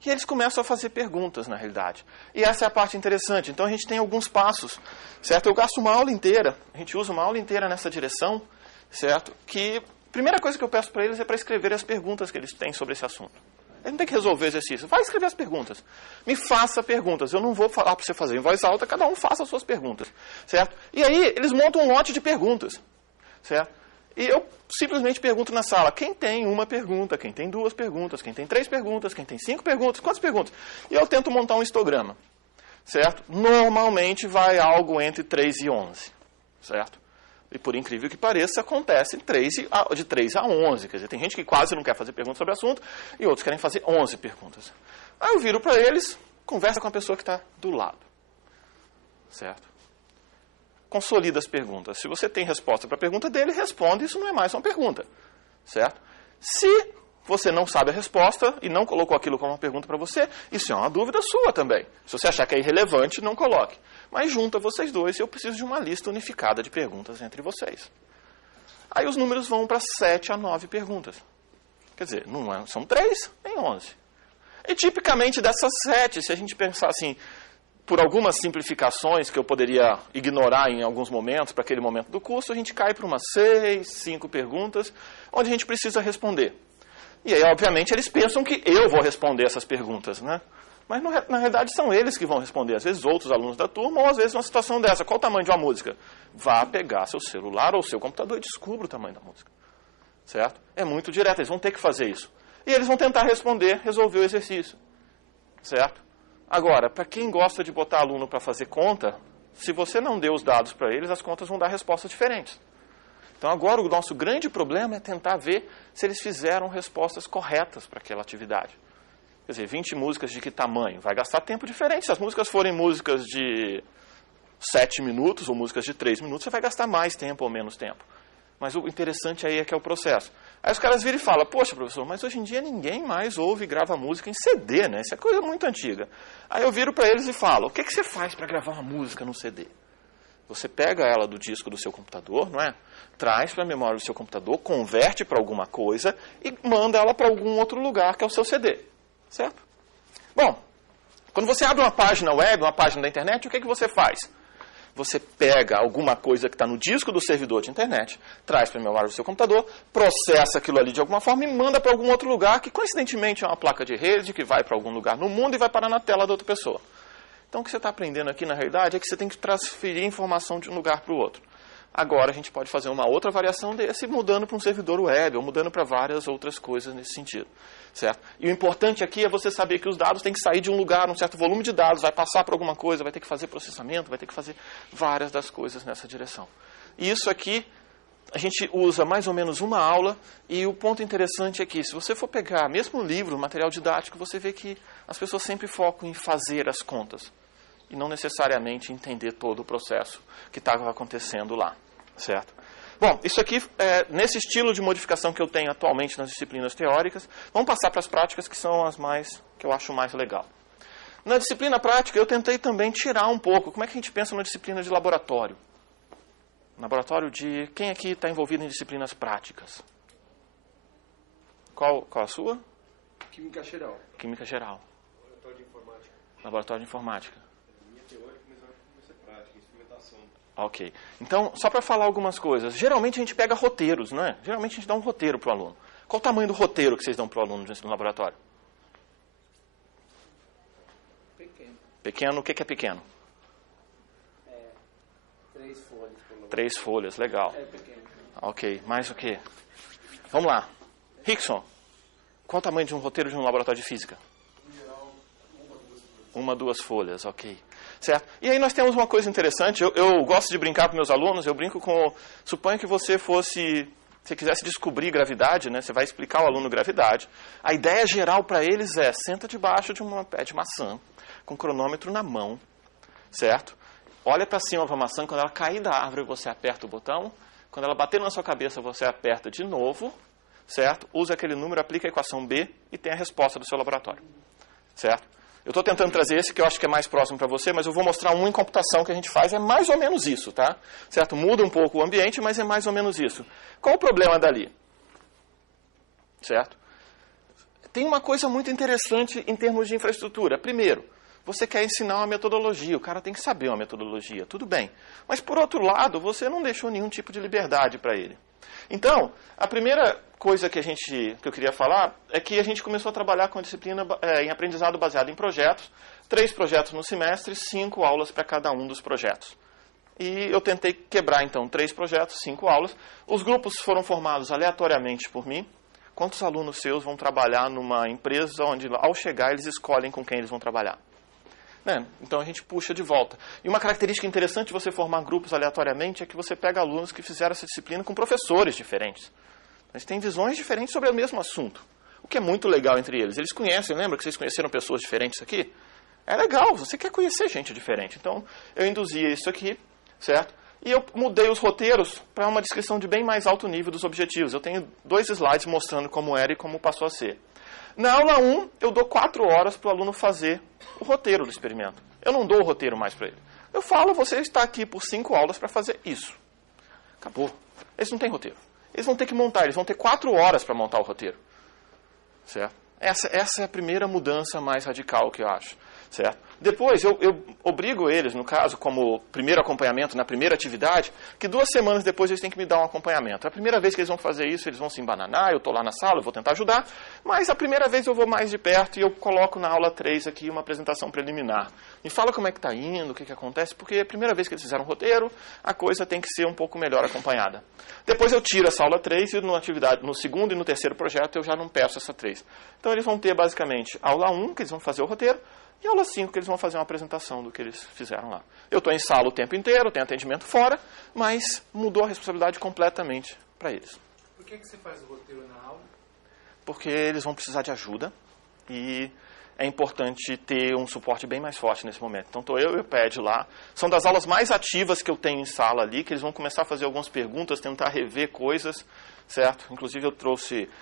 E eles começam a fazer perguntas, na realidade. E essa é a parte interessante. Então, a gente tem alguns passos, certo? Eu gasto uma aula inteira, a gente usa uma aula inteira nessa direção, certo? Que a primeira coisa que eu peço para eles é para escrever as perguntas que eles têm sobre esse assunto. Eles não tem que resolver o exercício. Vai escrever as perguntas. Me faça perguntas. Eu não vou falar para você fazer em voz alta, cada um faça as suas perguntas, certo? E aí, eles montam um lote de perguntas, certo? E eu simplesmente pergunto na sala, quem tem uma pergunta, quem tem 2 perguntas, quem tem 3 perguntas, quem tem 5 perguntas, quantas perguntas? E eu tento montar um histograma, certo? Normalmente vai algo entre 3 e 11, certo? E por incrível que pareça, acontece de 3 a 11. Quer dizer, tem gente que quase não quer fazer perguntas sobre o assunto e outros querem fazer 11 perguntas. Aí eu viro para eles, conversa com a pessoa que está do lado, certo? Consolida as perguntas. Se você tem resposta para a pergunta dele, responde, isso não é mais uma pergunta, certo? Se você não sabe a resposta e não colocou aquilo como uma pergunta para você, isso é uma dúvida sua também. Se você achar que é irrelevante, não coloque. Mas junta vocês dois e eu preciso de uma lista unificada de perguntas entre vocês. Aí os números vão para 7 a 9 perguntas. Quer dizer, não são 3, nem 11. E tipicamente dessas 7, se a gente pensar assim, por algumas simplificações que eu poderia ignorar em alguns momentos, para aquele momento do curso, a gente cai para umas 6, 5 perguntas, onde a gente precisa responder. E aí, obviamente, eles pensam que eu vou responder essas perguntas, né? Mas, na realidade, são eles que vão responder. Às vezes, outros alunos da turma, ou às vezes, numa situação dessa. Qual o tamanho de uma música? Vá pegar seu celular ou seu computador e descubra o tamanho da música. Certo? É muito direto, eles vão ter que fazer isso. E eles vão tentar responder, resolver o exercício. Certo? Agora, para quem gosta de botar aluno para fazer conta, se você não deu os dados para eles, as contas vão dar respostas diferentes. Então, agora, o nosso grande problema é tentar ver se eles fizeram respostas corretas para aquela atividade. Quer dizer, 20 músicas de que tamanho? Vai gastar tempo diferente. Se as músicas forem músicas de 7 minutos ou músicas de 3 minutos, você vai gastar mais tempo ou menos tempo. Mas o interessante aí é que é o processo. Aí os caras viram e falam, poxa, professor, mas hoje em dia ninguém mais ouve e grava música em CD, né? Isso é coisa muito antiga. Aí eu viro para eles e falo, o que você faz para gravar uma música no CD? Você pega ela do disco do seu computador, não é? Traz para a memória do seu computador, converte para alguma coisa e manda ela para algum outro lugar que é o seu CD. Certo? Bom, quando você abre uma página web, uma página da internet, o que você faz? Você pega alguma coisa que está no disco do servidor de internet, traz para a memória do seu computador, processa aquilo ali de alguma forma e manda para algum outro lugar, que coincidentemente é uma placa de rede, que vai para algum lugar no mundo e vai parar na tela da outra pessoa. Então, o que você está aprendendo aqui, na realidade, é que você tem que transferir informação de um lugar para o outro. Agora, a gente pode fazer uma outra variação desse, mudando para um servidor web, ou mudando para várias outras coisas nesse sentido. Certo? E o importante aqui é você saber que os dados têm que sair de um lugar, um certo volume de dados, vai passar por alguma coisa, vai ter que fazer processamento, vai ter que fazer várias das coisas nessa direção. E isso aqui, a gente usa mais ou menos uma aula, e o ponto interessante é que, se você for pegar mesmo o livro, o material didático, você vê que as pessoas sempre focam em fazer as contas. E não necessariamente entender todo o processo que estava acontecendo lá, certo? Bom, isso aqui, nesse estilo de modificação que eu tenho atualmente nas disciplinas teóricas, vamos passar para as práticas que são as que eu acho mais legal. Na disciplina prática, eu tentei também tirar um pouco, como é que a gente pensa na disciplina de laboratório? Laboratório de... Quem aqui está envolvido em disciplinas práticas? Qual a sua? Química geral. Química geral. Laboratório de informática. Laboratório de informática. Teórica, mas eu acho que vai ser prática, instrumentação. Ok. Então, só para falar algumas coisas. Geralmente a gente pega roteiros, não é? Geralmente a gente dá um roteiro para o aluno. Qual o tamanho do roteiro que vocês dão para o aluno no laboratório? Pequeno. Pequeno, o que é pequeno? 3 folhas. 3 folhas, legal. É pequeno. Ok, mais o quê? Vamos lá. Rickson, qual o tamanho de um roteiro de um laboratório de física? Em geral, 1, 2 folhas, ok. Certo? E aí nós temos uma coisa interessante, eu gosto de brincar com meus alunos, eu brinco com... Suponha que você quisesse descobrir gravidade, né? Você vai explicar ao aluno gravidade. A ideia geral para eles é, senta debaixo de um pé de maçã, com o cronômetro na mão, certo? Olha para cima para a maçã, quando ela cair da árvore você aperta o botão, quando ela bater na sua cabeça você aperta de novo, certo? Usa aquele número, aplica a equação B e tem a resposta do seu laboratório, certo? Eu estou tentando trazer esse que eu acho que é mais próximo para você, mas eu vou mostrar um em computação que a gente faz, é mais ou menos isso, tá? Certo? Muda um pouco o ambiente, mas é mais ou menos isso. Qual o problema dali? Certo? Tem uma coisa muito interessante em termos de infraestrutura. Primeiro, você quer ensinar uma metodologia, o cara tem que saber uma metodologia, tudo bem. Mas, por outro lado, você não deixou nenhum tipo de liberdade para ele. Então, a primeira coisa que eu queria falar é que a gente começou a trabalhar com a disciplina em aprendizado baseado em projetos, 3 projetos no semestre, 5 aulas para cada um dos projetos. E eu tentei quebrar, então, 3 projetos, 5 aulas. Os grupos foram formados aleatoriamente por mim. Quantos alunos seus vão trabalhar numa empresa onde, ao chegar, eles escolhem com quem eles vão trabalhar? Né? Então a gente puxa de volta. E uma característica interessante de você formar grupos aleatoriamente é que você pega alunos que fizeram essa disciplina com professores diferentes. Eles têm visões diferentes sobre o mesmo assunto. O que é muito legal entre eles. Eles conhecem, lembra que vocês conheceram pessoas diferentes aqui? É legal, você quer conhecer gente diferente. Então eu induzia isso aqui, certo? E eu mudei os roteiros para uma descrição de bem mais alto nível dos objetivos. Eu tenho 2 slides mostrando como era e como passou a ser. Na aula 1, eu dou 4 horas para o aluno fazer o roteiro do experimento. Eu não dou o roteiro mais para ele. Eu falo, você está aqui por 5 aulas para fazer isso. Acabou. Eles não têm roteiro. Eles vão ter que montar, eles vão ter 4 horas para montar o roteiro. Certo? Essa é a primeira mudança mais radical que eu acho. Certo? Depois, eu obrigo eles, no caso, como primeiro acompanhamento, na primeira atividade, que 2 semanas depois eles têm que me dar um acompanhamento. A primeira vez que eles vão fazer isso, eles vão se embananar, eu estou lá na sala, eu vou tentar ajudar, mas a primeira vez eu vou mais de perto e eu coloco na aula 3 aqui uma apresentação preliminar. Me fala como é que está indo, o que acontece, porque a primeira vez que eles fizeram o roteiro, a coisa tem que ser um pouco melhor acompanhada. Depois eu tiro essa aula 3 e no segundo e no terceiro projeto eu já não peço essa 3. Então eles vão ter basicamente aula 1, que eles vão fazer o roteiro, e aula 5, que eles vão fazer uma apresentação do que eles fizeram lá. Eu estou em sala o tempo inteiro, tenho atendimento fora, mas mudou a responsabilidade completamente para eles. Por que você faz o roteiro na aula? Porque eles vão precisar de ajuda e é importante ter um suporte bem mais forte nesse momento. Então, estou eu e o Ped lá. São das aulas mais ativas que eu tenho em sala ali, que eles vão começar a fazer algumas perguntas, tentar rever coisas, certo? Inclusive,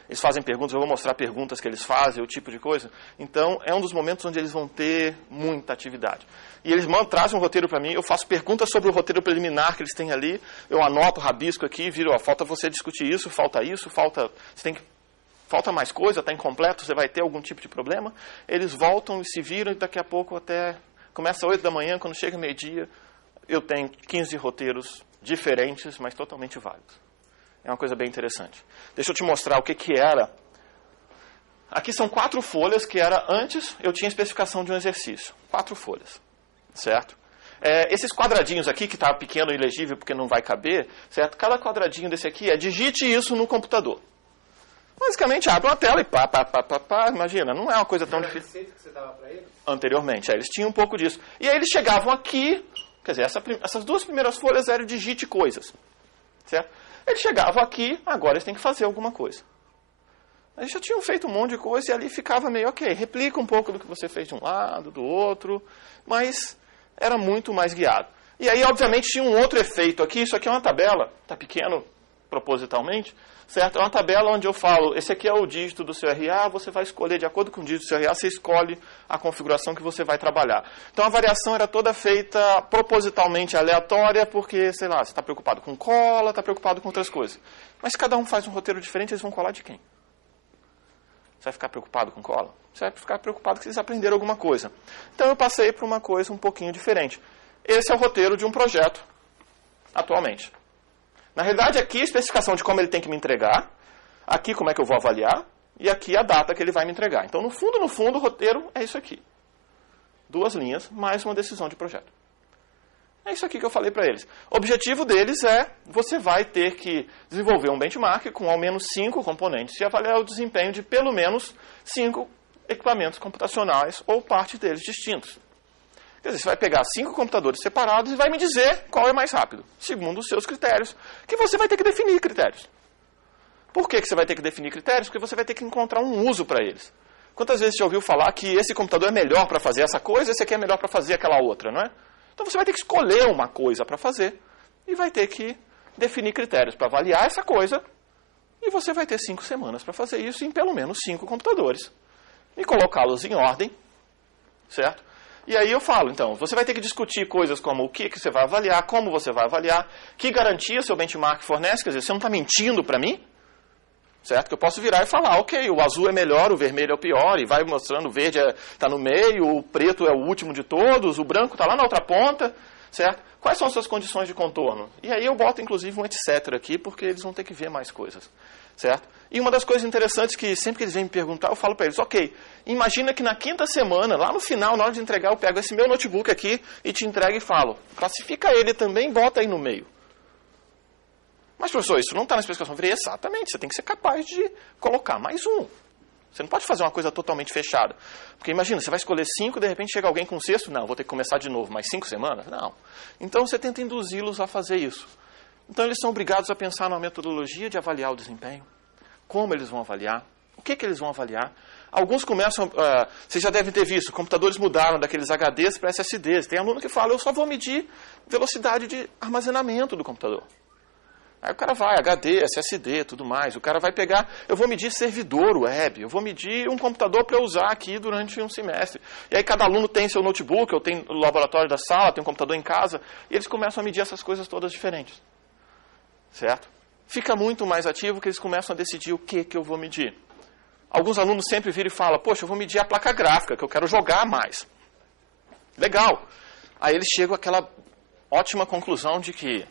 eles fazem perguntas, eu vou mostrar perguntas que eles fazem, o tipo de coisa. Então, é um dos momentos onde eles vão ter muita atividade. E eles trazem um roteiro para mim, eu faço perguntas sobre o roteiro preliminar que eles têm ali, eu anoto, rabisco aqui, viro, falta você discutir isso, falta, falta mais coisa, está incompleto, você vai ter algum tipo de problema. Eles voltam e se viram e daqui a pouco começa às 8 da manhã, quando chega meio-dia, eu tenho 15 roteiros diferentes, mas totalmente válidos. É uma coisa bem interessante. Deixa eu te mostrar o que era. Aqui são 4 folhas que era antes, eu tinha especificação de um exercício. 4 folhas, certo? Esses quadradinhos aqui, que está pequeno e ilegível porque não vai caber, certo? Cada quadradinho desse aqui digite isso no computador. Basicamente, abre uma tela e imagina, não é uma coisa tão difícil. Receita que você dava para eles? Anteriormente, eles tinham um pouco disso. E aí eles chegavam aqui, quer dizer, essas 2 primeiras folhas eram digite coisas, certo? Eles chegavam aqui, agora eles têm que fazer alguma coisa. Eles já tinham feito um monte de coisa e ali ficava meio, ok, replica um pouco do que você fez de um lado, do outro, mas era muito mais guiado. E aí, obviamente, tinha um outro efeito aqui, isso aqui é uma tabela, está pequeno propositalmente, certo? É uma tabela onde eu falo, esse aqui é o dígito do seu RA, você vai escolher, de acordo com o dígito do seu RA, você escolhe a configuração que você vai trabalhar. Então a variação era toda feita propositalmente aleatória, porque, sei lá, você está preocupado com cola, está preocupado com outras coisas. Mas se cada um faz um roteiro diferente, eles vão colar de quem? Você vai ficar preocupado com cola? Você vai ficar preocupado que eles aprenderam alguma coisa. Então eu passei para uma coisa um pouquinho diferente. Esse é o roteiro de um projeto, atualmente. Na realidade, aqui a especificação de como ele tem que me entregar, aqui como é que eu vou avaliar, e aqui a data que ele vai me entregar. Então, no fundo, o roteiro é isso aqui. 2 linhas, mais uma decisão de projeto. É isso aqui que eu falei para eles. O objetivo deles você vai ter que desenvolver um benchmark com ao menos 5 componentes e avaliar o desempenho de pelo menos 5 equipamentos computacionais ou parte deles distintos. Quer dizer, você vai pegar 5 computadores separados e vai me dizer qual é mais rápido, segundo os seus critérios, que você vai ter que definir critérios. Por que você vai ter que definir critérios? Porque você vai ter que encontrar um uso para eles. Quantas vezes você já ouviu falar que esse computador é melhor para fazer essa coisa, esse aqui é melhor para fazer aquela outra, não é? Então você vai ter que escolher uma coisa para fazer e vai ter que definir critérios para avaliar essa coisa e você vai ter 5 semanas para fazer isso em pelo menos 5 computadores e colocá-los em ordem, certo? E aí eu falo, então, você vai ter que discutir coisas como o que você vai avaliar, como você vai avaliar, que garantia seu benchmark fornece, quer dizer, você não está mentindo para mim, certo? Que eu posso virar e falar, ok, o azul é melhor, o vermelho é o pior, e vai mostrando, o verde está no meio, o preto é o último de todos, o branco está lá na outra ponta, certo? Quais são as suas condições de contorno? E aí eu boto, inclusive, um etc. aqui, porque eles vão ter que ver mais coisas, certo? E uma das coisas interessantes que sempre que eles vêm me perguntar, eu falo para eles, ok, imagina que na 5ª semana, lá no final, na hora de entregar, eu pego esse meu notebook aqui e te entrego e falo, classifica ele também, bota aí no meio. Mas, professor, isso não está na especificação. Eu falei, exatamente, você tem que ser capaz de colocar mais um. Você não pode fazer uma coisa totalmente fechada. Porque imagina, você vai escolher 5, de repente chega alguém com 6º, não, vou ter que começar de novo, mais 5 semanas? Não. Então você tenta induzi-los a fazer isso. Então eles são obrigados a pensar na metodologia de avaliar o desempenho, como eles vão avaliar, o que eles vão avaliar. Alguns começam, vocês já devem ter visto, computadores mudaram daqueles HDs para SSDs. Tem aluno que fala, eu só vou medir velocidade de armazenamento do computador. Aí o cara vai, HD, SSD, tudo mais. O cara vai pegar, eu vou medir servidor web, eu vou medir um computador para usar aqui durante um semestre. E aí cada aluno tem seu notebook, eu tenho o laboratório da sala, tem um computador em casa, e eles começam a medir essas coisas todas diferentes. Certo? Fica muito mais ativo que eles começam a decidir o que eu vou medir. Alguns alunos sempre viram e falam, poxa, eu vou medir a placa gráfica, que eu quero jogar mais. Legal. Aí eles chegam àquela ótima conclusão de que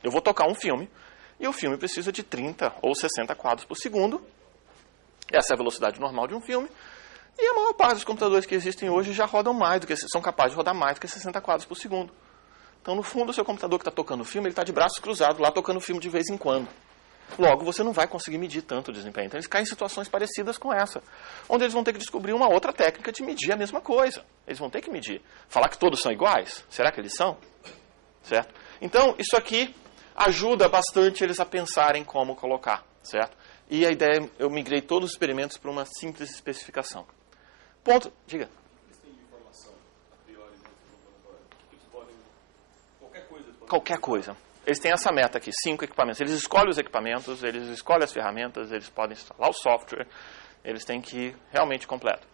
eu vou tocar um filme, e o filme precisa de 30 ou 60 quadros por segundo. Essa é a velocidade normal de um filme. E a maior parte dos computadores que existem hoje já rodam mais do que são capazes de rodar mais do que 60 quadros por segundo. Então, no fundo, o seu computador que está tocando o filme, ele está de braços cruzados lá tocando o filme de vez em quando. Logo, você não vai conseguir medir tanto o desempenho. Então, eles caem em situações parecidas com essa, onde eles vão ter que descobrir uma outra técnica de medir a mesma coisa. Eles vão ter que medir. Falar que todos são iguais? Será que eles são? Certo? Então, isso aqui ajuda bastante eles a pensarem como colocar, certo? E a ideia, eu migrei todos os experimentos para uma simples especificação. Ponto. Diga. Eles têm informação a priori dentro do laboratório? Eles podem... Qualquer coisa. Qualquer coisa. Eles têm essa meta aqui, 5 equipamentos. Eles escolhem os equipamentos, eles escolhem as ferramentas, eles podem instalar o software, eles têm que ir realmente completo.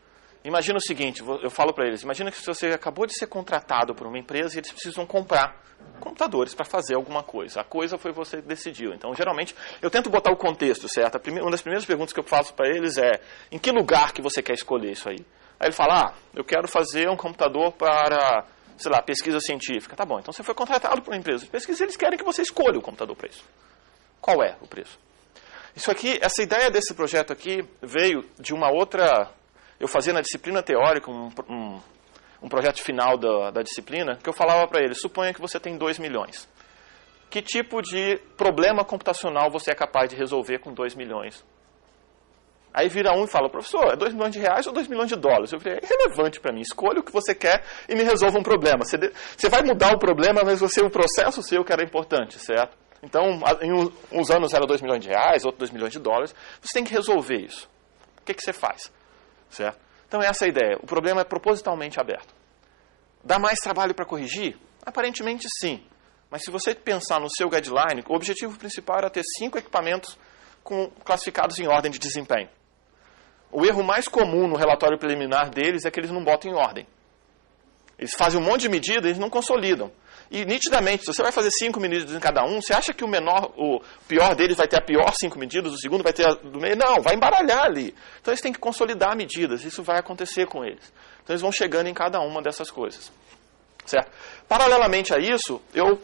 Imagina o seguinte, eu falo para eles, imagina que você acabou de ser contratado por uma empresa e eles precisam comprar computadores para fazer alguma coisa. A coisa foi você que decidiu. Então, geralmente, eu tento botar o contexto, certo? Uma das primeiras perguntas que eu faço para eles é, em que lugar que você quer escolher isso aí? Aí ele fala, eu quero fazer um computador para, sei lá, pesquisa científica. Tá bom, então você foi contratado por uma empresa de pesquisa e eles querem que você escolha o computador para isso. Qual é o preço? Isso aqui, essa ideia desse projeto aqui veio de uma outra... Eu fazia na disciplina teórica um projeto final da disciplina que eu falava para eles, suponha que você tem 2 milhões. Que tipo de problema computacional você é capaz de resolver com 2 milhões? Aí vira um e fala, professor, é 2 milhões de reais ou 2 milhões de dólares? Eu falei, é irrelevante para mim, escolha o que você quer e me resolva um problema. Você vai mudar o problema, mas o processo seu que era importante, certo? Então, em uns anos era 2 milhões de reais, outros 2 milhões de dólares. Você tem que resolver isso. O que você faz? Certo? Então, essa é a ideia. O problema é propositalmente aberto. Dá mais trabalho para corrigir? Aparentemente, sim. Mas se você pensar no seu guideline, o objetivo principal era ter 5 equipamentos classificados em ordem de desempenho. O erro mais comum no relatório preliminar deles é que eles não botam em ordem. Eles fazem um monte de medidas e eles não consolidam. E, nitidamente, se você vai fazer 5 medidas em cada um, você acha que o pior deles vai ter a pior 5 medidas, o segundo vai ter a do meio? Não, vai embaralhar ali. Então, eles têm que consolidar medidas. Isso vai acontecer com eles. Então, eles vão chegando em cada uma dessas coisas. Certo? Paralelamente a isso, eu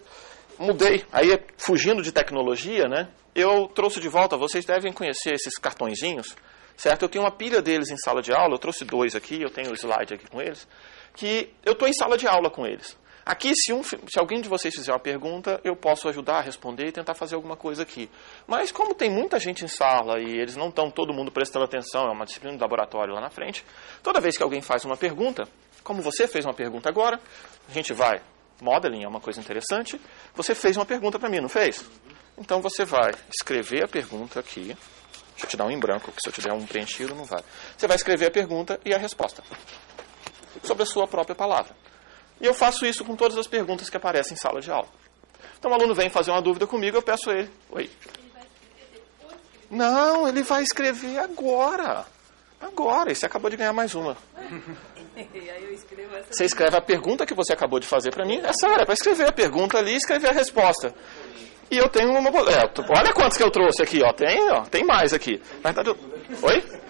mudei. Aí, fugindo de tecnologia, né, eu trouxe de volta, vocês devem conhecer esses cartõezinhos, certo? Eu tenho uma pilha deles em sala de aula, eu trouxe 2 aqui, eu tenho o slide aqui com eles, que eu estou em sala de aula com eles. Aqui, se alguém de vocês fizer uma pergunta, eu posso ajudar a responder e tentar fazer alguma coisa aqui. Mas como tem muita gente em sala e eles não estão todo mundo prestando atenção, é uma disciplina de laboratório lá na frente, toda vez que alguém faz uma pergunta, como você fez uma pergunta agora, a gente vai, modeling é uma coisa interessante, você fez uma pergunta para mim, não fez? Então você vai escrever a pergunta aqui, deixa eu te dar um em branco, porque se eu te der um preenchido não vai. Você vai escrever a pergunta e a resposta, sobre a sua própria palavra. E eu faço isso com todas as perguntas que aparecem em sala de aula. Então o aluno vem fazer uma dúvida comigo, eu peço a ele, oi. Não, ele vai escrever agora. Agora, e você acabou de ganhar mais uma. Você escreve a pergunta que você acabou de fazer para mim, essa hora, para escrever a pergunta ali e escrever a resposta. E eu tenho uma... olha quantos que eu trouxe aqui, tem mais aqui. Oi?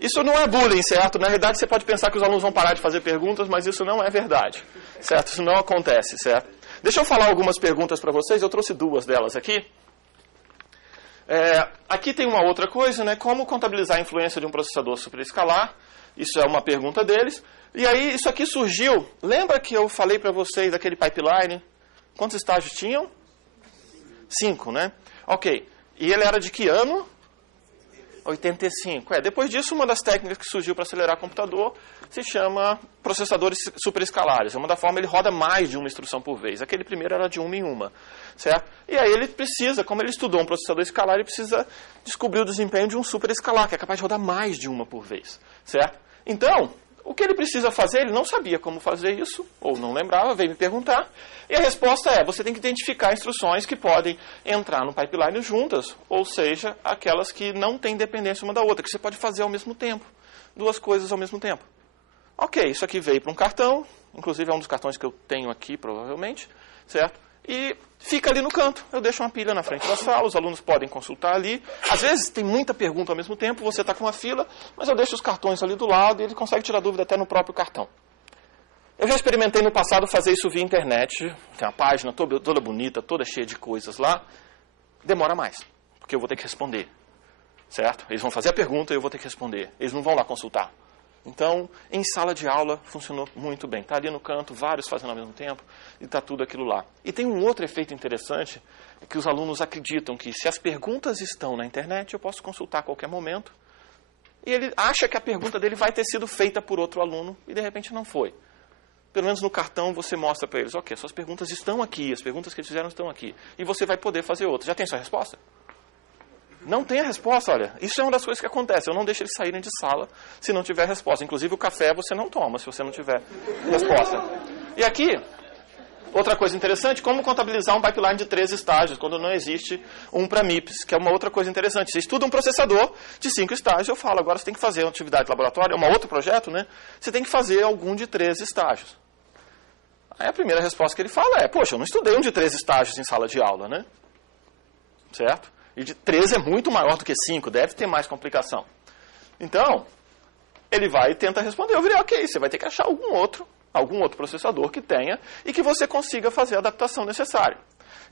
Isso não é bullying, certo? Na realidade, você pode pensar que os alunos vão parar de fazer perguntas, mas isso não é verdade, certo? Isso não acontece, certo? Deixa eu falar algumas perguntas para vocês, eu trouxe 2 delas aqui. Aqui tem uma outra coisa, né? Como contabilizar a influência de um processador superescalar? Isso é uma pergunta deles. E aí, isso aqui surgiu, lembra que eu falei para vocês daquele pipeline? Quantos estágios tinham? 5, né? Ok. E ele era de que ano? 85. Depois disso, uma das técnicas que surgiu para acelerar o computador se chama processadores superescalares. É uma da forma, ele roda mais de uma instrução por vez. Aquele primeiro era de uma em uma. Certo? E aí ele precisa, como ele estudou um processador escalar, ele precisa descobrir o desempenho de um superescalar, que é capaz de rodar mais de uma por vez. Certo? Então, o que ele precisa fazer, ele não sabia como fazer isso, ou não lembrava, veio me perguntar. E a resposta é, você tem que identificar instruções que podem entrar no pipeline juntas, ou seja, aquelas que não têm dependência uma da outra, que você pode fazer ao mesmo tempo. 2 coisas ao mesmo tempo. Ok, isso aqui veio para um cartão, inclusive é um dos cartões que eu tenho aqui, provavelmente, certo? E fica ali no canto, eu deixo uma pilha na frente da sala, os alunos podem consultar ali. Às vezes tem muita pergunta ao mesmo tempo, você está com uma fila, mas eu deixo os cartões ali do lado e ele consegue tirar dúvida até no próprio cartão. Eu já experimentei no passado fazer isso via internet, tem uma página toda bonita, toda cheia de coisas lá. Demora mais, porque eu vou ter que responder, certo? Eles vão fazer a pergunta e eu vou ter que responder, eles não vão lá consultar. Então, em sala de aula, funcionou muito bem. Está ali no canto, vários fazendo ao mesmo tempo, e está tudo aquilo lá. E tem um outro efeito interessante, é que os alunos acreditam que se as perguntas estão na internet, eu posso consultar a qualquer momento, e ele acha que a pergunta dele vai ter sido feita por outro aluno, e de repente não foi. Pelo menos no cartão você mostra para eles, ok, suas perguntas estão aqui, as perguntas que eles fizeram estão aqui, e você vai poder fazer outras. Já tem sua resposta? Não tem a resposta, olha. Isso é uma das coisas que acontece. Eu não deixo eles saírem de sala se não tiver resposta. Inclusive o café você não toma se você não tiver resposta. E aqui, outra coisa interessante, como contabilizar um pipeline de 3 estágios, quando não existe um para MIPS, que é uma outra coisa interessante. Você estuda um processador de 5 estágios, eu falo, agora você tem que fazer uma atividade de laboratório, é um outro projeto, né? Você tem que fazer algum de 3 estágios. Aí a primeira resposta que ele fala é, poxa, eu não estudei um de 3 estágios em sala de aula, né? Certo? E de 3 é muito maior do que 5, deve ter mais complicação. Então, ele vai e tenta responder. Eu virei, ok, você vai ter que achar algum outro processador que tenha e que você consiga fazer a adaptação necessária.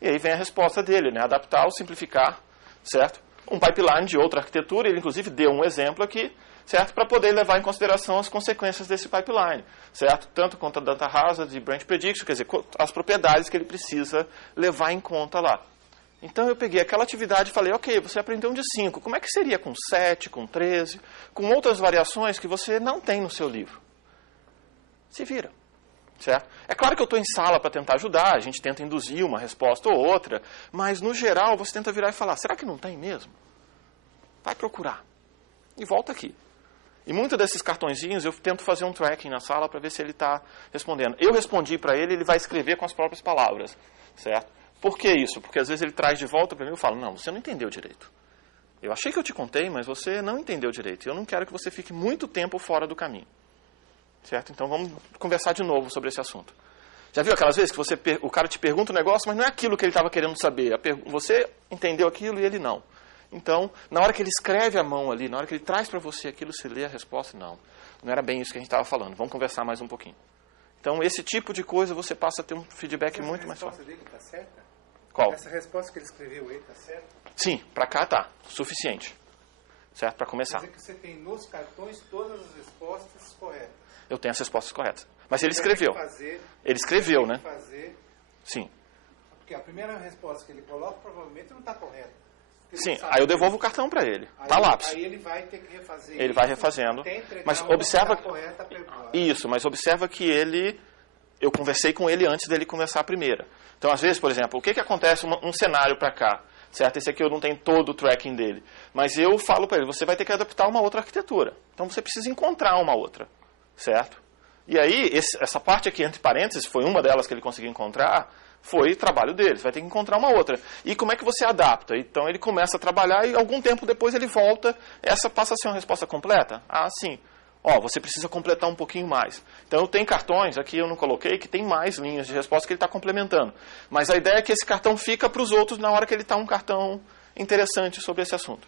E aí vem a resposta dele, né? Adaptar ou simplificar, certo? Um pipeline de outra arquitetura, ele inclusive deu um exemplo aqui, certo? Para poder levar em consideração as consequências desse pipeline, certo? Tanto quanto a data hazard e branch prediction, quer dizer, as propriedades que ele precisa levar em conta lá. Então eu peguei aquela atividade e falei, ok, você aprendeu um de 5, como é que seria com 7, com 13, com outras variações que você não tem no seu livro? Se vira, certo? É claro que eu estou em sala para tentar ajudar, a gente tenta induzir uma resposta ou outra, mas no geral você tenta virar e falar, será que não tem mesmo? Vai procurar. E volta aqui. E muitos desses cartõezinhos eu tento fazer um tracking na sala para ver se ele está respondendo. Eu respondi para ele, ele vai escrever com as próprias palavras, certo? Por que isso? Porque às vezes ele traz de volta para mim e eu falo, não, você não entendeu direito. Eu achei que eu te contei, mas você não entendeu direito. Eu não quero que você fique muito tempo fora do caminho. Certo? Então vamos conversar de novo sobre esse assunto. Já viu aquelas vezes que o cara te pergunta um negócio, mas não é aquilo que ele estava querendo saber. Você entendeu aquilo e ele não. Então, na hora que ele escreve a mão ali, na hora que ele traz para você aquilo, você lê a resposta, não era bem isso que a gente estava falando. Vamos conversar mais um pouquinho. Então, esse tipo de coisa você passa a ter um feedback muito mais fácil. Essa resposta dele está certa? Qual? Essa resposta que ele escreveu aí está certa? Sim, para cá tá. Suficiente. Certo? Para começar. Quer dizer que você tem nos cartões todas as respostas corretas. Eu tenho as respostas corretas. Mas ele escreveu. Ele escreveu, né? Sim. Porque a primeira resposta que ele coloca provavelmente não está correta. Sim, aí eu devolvo o cartão para ele. Tá lápis. Aí ele vai ter que refazer. Ele vai refazendo. Mas observa. Isso, mas observa que eu conversei com ele antes dele começar a primeira. Então, às vezes, por exemplo, o que acontece um cenário para cá? Certo? Esse aqui eu não tenho todo o tracking dele. Mas eu falo para ele, você vai ter que adaptar uma outra arquitetura. Então, você precisa encontrar uma outra. Certo? E aí, essa parte aqui, entre parênteses, foi uma delas que ele conseguiu encontrar, foi trabalho dele. Você vai ter que encontrar uma outra. E como é que você adapta? Então, ele começa a trabalhar e algum tempo depois ele volta. Essa passa a ser uma resposta completa? Ah, sim. Você precisa completar um pouquinho mais. Então, eu tenho cartões, aqui eu não coloquei, que tem mais linhas de resposta que ele está complementando. Mas a ideia é que esse cartão fica para os outros na hora que ele está um cartão interessante sobre esse assunto.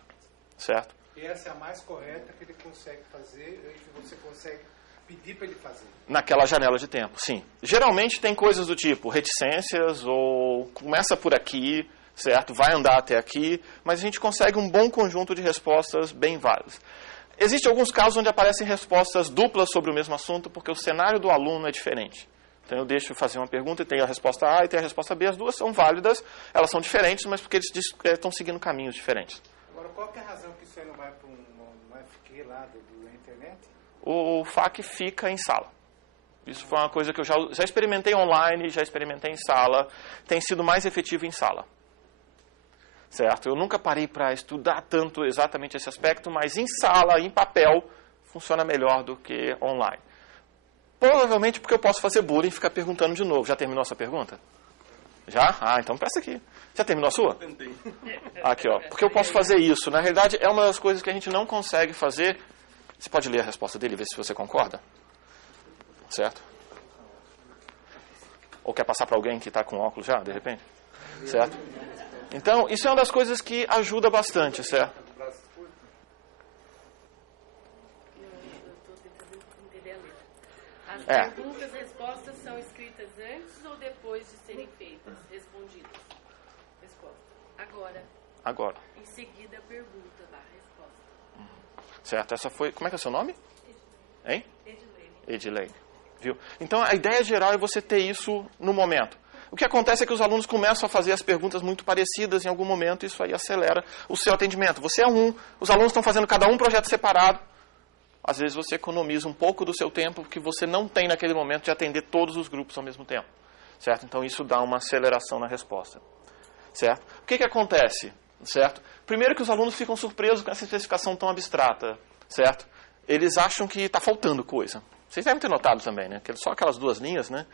Certo? E essa é a mais correta que ele consegue fazer, que você consegue pedir para ele fazer. Naquela janela de tempo, sim. Geralmente tem coisas do tipo reticências ou começa por aqui, certo? Vai andar até aqui, mas a gente consegue um bom conjunto de respostas bem válidas. Existem alguns casos onde aparecem respostas duplas sobre o mesmo assunto, porque o cenário do aluno é diferente. Então eu deixo fazer uma pergunta e tem a resposta A e tem a resposta B. As duas são válidas, elas são diferentes, mas porque eles estão seguindo caminhos diferentes. Agora, qual que é a razão que isso aí não vai para um FQ lá da internet? O FAQ fica em sala. Isso foi uma coisa que eu já experimentei online, já experimentei em sala. Tem sido mais efetivo em sala. Certo? Eu nunca parei para estudar tanto exatamente esse aspecto, mas em sala, em papel, funciona melhor do que online. Provavelmente porque eu posso fazer bullying e ficar perguntando de novo. Já terminou a sua pergunta? Já? Ah, então presta aqui. Já terminou a sua? Tentei. Aqui, ó. Porque eu posso fazer isso. Na realidade, é uma das coisas que a gente não consegue fazer. Você pode ler a resposta dele e ver se você concorda? Certo? Ou quer passar para alguém que está com óculos já, de repente? Certo? Então, isso é uma das coisas que ajuda bastante, certo? Eu estou tentando entender a letra. As perguntas e respostas são escritas antes ou depois de serem feitas, respondidas? Resposta. Agora. Em seguida, a pergunta da resposta. Certo, essa foi... Como é que é o seu nome? Hein? Edilene. Edilene. Viu? Então, a ideia geral é você ter isso no momento. O que acontece é que os alunos começam a fazer as perguntas muito parecidas em algum momento, e isso aí acelera o seu atendimento. Você é os alunos estão fazendo cada um projeto separado. Às vezes você economiza um pouco do seu tempo, porque você não tem naquele momento de atender todos os grupos ao mesmo tempo. Certo? Então isso dá uma aceleração na resposta. Certo? O que acontece? certo? Primeiro que os alunos ficam surpresos com essa especificação tão abstrata, certo? Eles acham que está faltando coisa. Vocês devem ter notado também, né? Que só aquelas 2 linhas, né?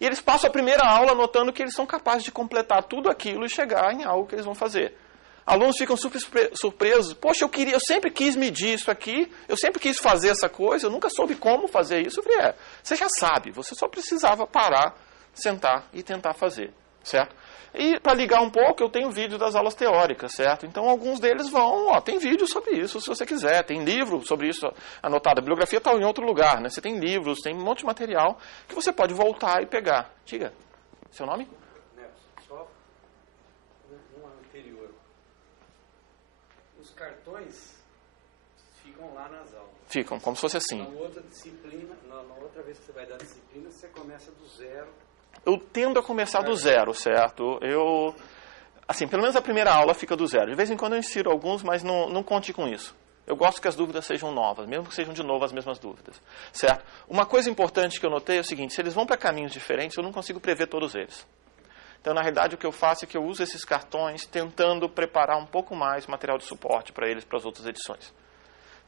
E eles passam a primeira aula notando que eles são capazes de completar tudo aquilo e chegar em algo que eles vão fazer. Alunos ficam super surpresos. Poxa, eu sempre quis medir isso aqui, eu sempre quis fazer essa coisa, eu nunca soube como fazer isso. Eu falei, você já sabe, você só precisava parar, sentar e tentar fazer, certo? E para ligar um pouco, eu tenho vídeo das aulas teóricas, certo? Então alguns deles tem vídeo sobre isso, se você quiser, tem livro sobre isso anotado. A bibliografia está em outro lugar, né? Você tem livros, tem um monte de material que você pode voltar e pegar. Diga, seu nome? Só uma anterior. Os cartões ficam lá nas aulas. Ficam, como se fosse assim. Na outra disciplina, na outra vez que você vai dar a disciplina, você começa do zero. Eu tendo a começar do zero, certo? Pelo menos a primeira aula fica do zero. De vez em quando eu insiro alguns, mas não conte com isso. Eu gosto que as dúvidas sejam novas, mesmo que sejam de novo as mesmas dúvidas, certo? Uma coisa importante que eu notei é o seguinte, se eles vão para caminhos diferentes, eu não consigo prever todos eles. Então, na realidade, o que eu faço é que eu uso esses cartões tentando preparar um pouco mais material de suporte para eles, para as outras edições.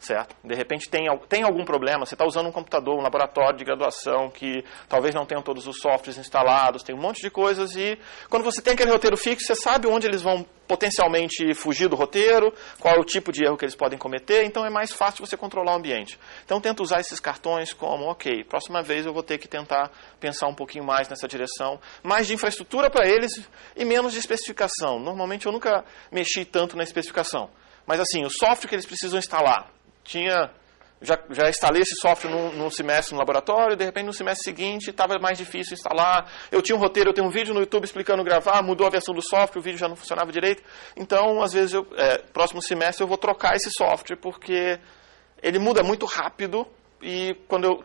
Certo? De repente tem algum problema, você está usando um computador, um laboratório de graduação que talvez não tenham todos os softwares instalados, tem um monte de coisas e quando você tem aquele roteiro fixo, você sabe onde eles vão potencialmente fugir do roteiro, qual é o tipo de erro que eles podem cometer, então é mais fácil você controlar o ambiente. Então tento usar esses cartões como, ok, próxima vez eu vou ter que tentar pensar um pouquinho mais nessa direção, mais de infraestrutura para eles e menos de especificação. Normalmente eu nunca mexi tanto na especificação, mas assim, o software que eles precisam instalar, já instalei esse software num semestre no laboratório, de repente no semestre seguinte estava mais difícil instalar. Eu tinha um roteiro, eu tenho um vídeo no YouTube explicando gravar, mudou a versão do software, o vídeo já não funcionava direito. Então, às vezes, próximo semestre eu vou trocar esse software, porque ele muda muito rápido e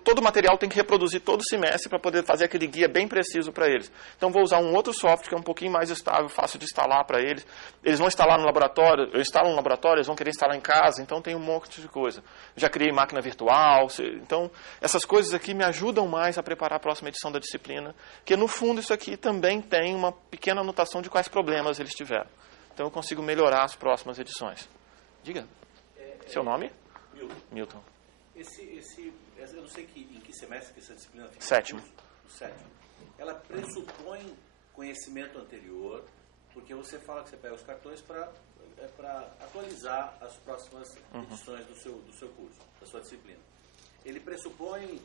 todo o material tem que reproduzir todo semestre para poder fazer aquele guia bem preciso para eles. Então vou usar um outro software que é um pouquinho mais estável, fácil de instalar para eles. Eles vão instalar no laboratório, eu instalo no laboratório, eles vão querer instalar em casa, então tem um monte de coisa. Já criei máquina virtual, então essas coisas aqui me ajudam mais a preparar a próxima edição da disciplina, que no fundo isso aqui também tem uma pequena anotação de quais problemas eles tiveram. Então eu consigo melhorar as próximas edições. Diga, seu nome? Milton. Eu não sei em que semestre que essa disciplina fica. Sétimo. Ela pressupõe conhecimento anterior, porque você fala que você pega os cartões para atualizar as próximas edições do seu curso, da sua disciplina. Ele pressupõe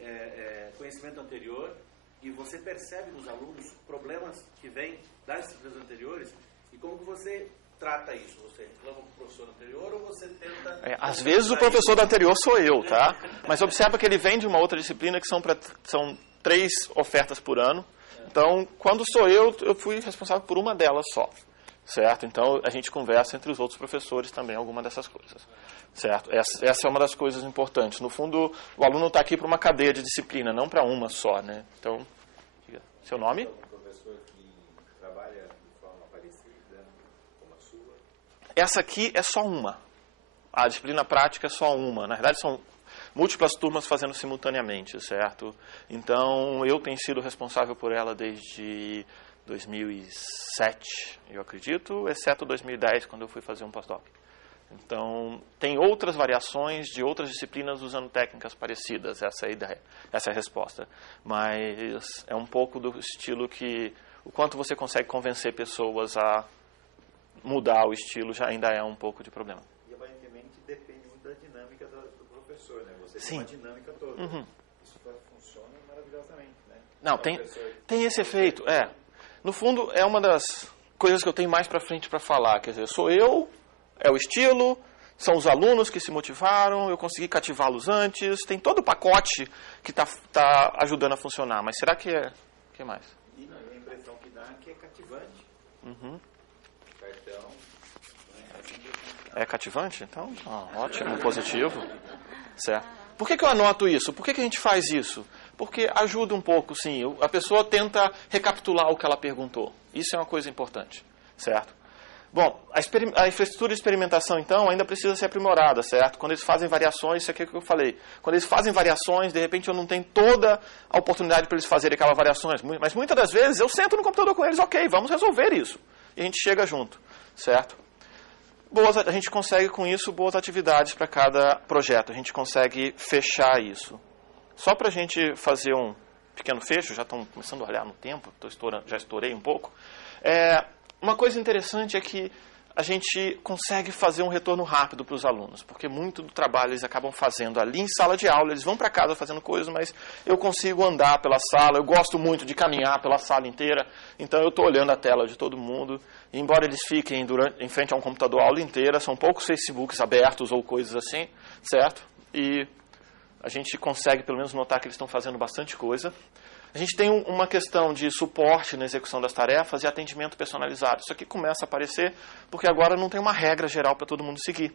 conhecimento anterior e você percebe nos alunos problemas que vêm das disciplinas anteriores e como que você trata isso? Você reclama com o professor anterior ou você tenta... às vezes o professor do anterior sou eu, tá? Mas observa que ele vem de uma outra disciplina que são 3 ofertas por ano. Então, quando sou eu fui responsável por uma delas só, certo? Então, a gente conversa entre os outros professores também alguma dessas coisas, certo? Essa é uma das coisas importantes. No fundo, o aluno está aqui para uma cadeia de disciplina, não para uma só, né? Então, diga, seu nome? Essa aqui é só uma. A disciplina prática é só uma. Na verdade, são múltiplas turmas fazendo simultaneamente, certo? Então, eu tenho sido responsável por ela desde 2007, eu acredito, exceto 2010, quando eu fui fazer um pós-doc. Então, tem outras variações de outras disciplinas usando técnicas parecidas, essa é a ideia, essa é a resposta. Mas é um pouco do estilo que, o quanto você consegue convencer pessoas a mudar o estilo já ainda é um pouco de problema. E aparentemente depende muito da dinâmica do professor, né? Você Sim. tem uma dinâmica toda. Isso funciona maravilhosamente, né? Não, tem esse efeito, No fundo, é uma das coisas que eu tenho mais para frente para falar. Quer dizer, sou eu, é o estilo, são os alunos que se motivaram, eu consegui cativá-los antes, tem todo o pacote que está ajudando a funcionar. Mas será que é... O que mais? E a impressão que dá é que é cativante. Cartão. É cativante? Então, ótimo, positivo. Certo. Por que eu anoto isso? Por que a gente faz isso? Porque ajuda um pouco, sim. A pessoa tenta recapitular o que ela perguntou. Isso é uma coisa importante, certo? Bom, a infraestrutura de experimentação, então, ainda precisa ser aprimorada, certo? Quando eles fazem variações, isso aqui é o que eu falei. Quando eles fazem variações, de repente eu não tenho toda a oportunidade para eles fazerem aquelas variações. Mas muitas das vezes eu sento no computador com eles, ok, vamos resolver isso. E a gente chega junto, certo? a gente consegue com isso boas atividades para cada projeto. A gente consegue fechar isso. Só para a gente fazer um pequeno fecho, já estão começando a olhar no tempo, já estourei um pouco. Uma coisa interessante é que a gente consegue fazer um retorno rápido para os alunos, porque muito do trabalho eles acabam fazendo ali em sala de aula, eles vão para casa fazendo coisas, mas eu consigo andar pela sala, eu gosto muito de caminhar pela sala inteira, então eu estou olhando a tela de todo mundo, e embora eles fiquem em frente a um computador a aula inteira, são poucos Facebooks abertos ou coisas assim, certo? E a gente consegue pelo menos notar que eles estão fazendo bastante coisa. A gente tem uma questão de suporte na execução das tarefas e atendimento personalizado. Isso aqui começa a aparecer porque agora não tem uma regra geral para todo mundo seguir.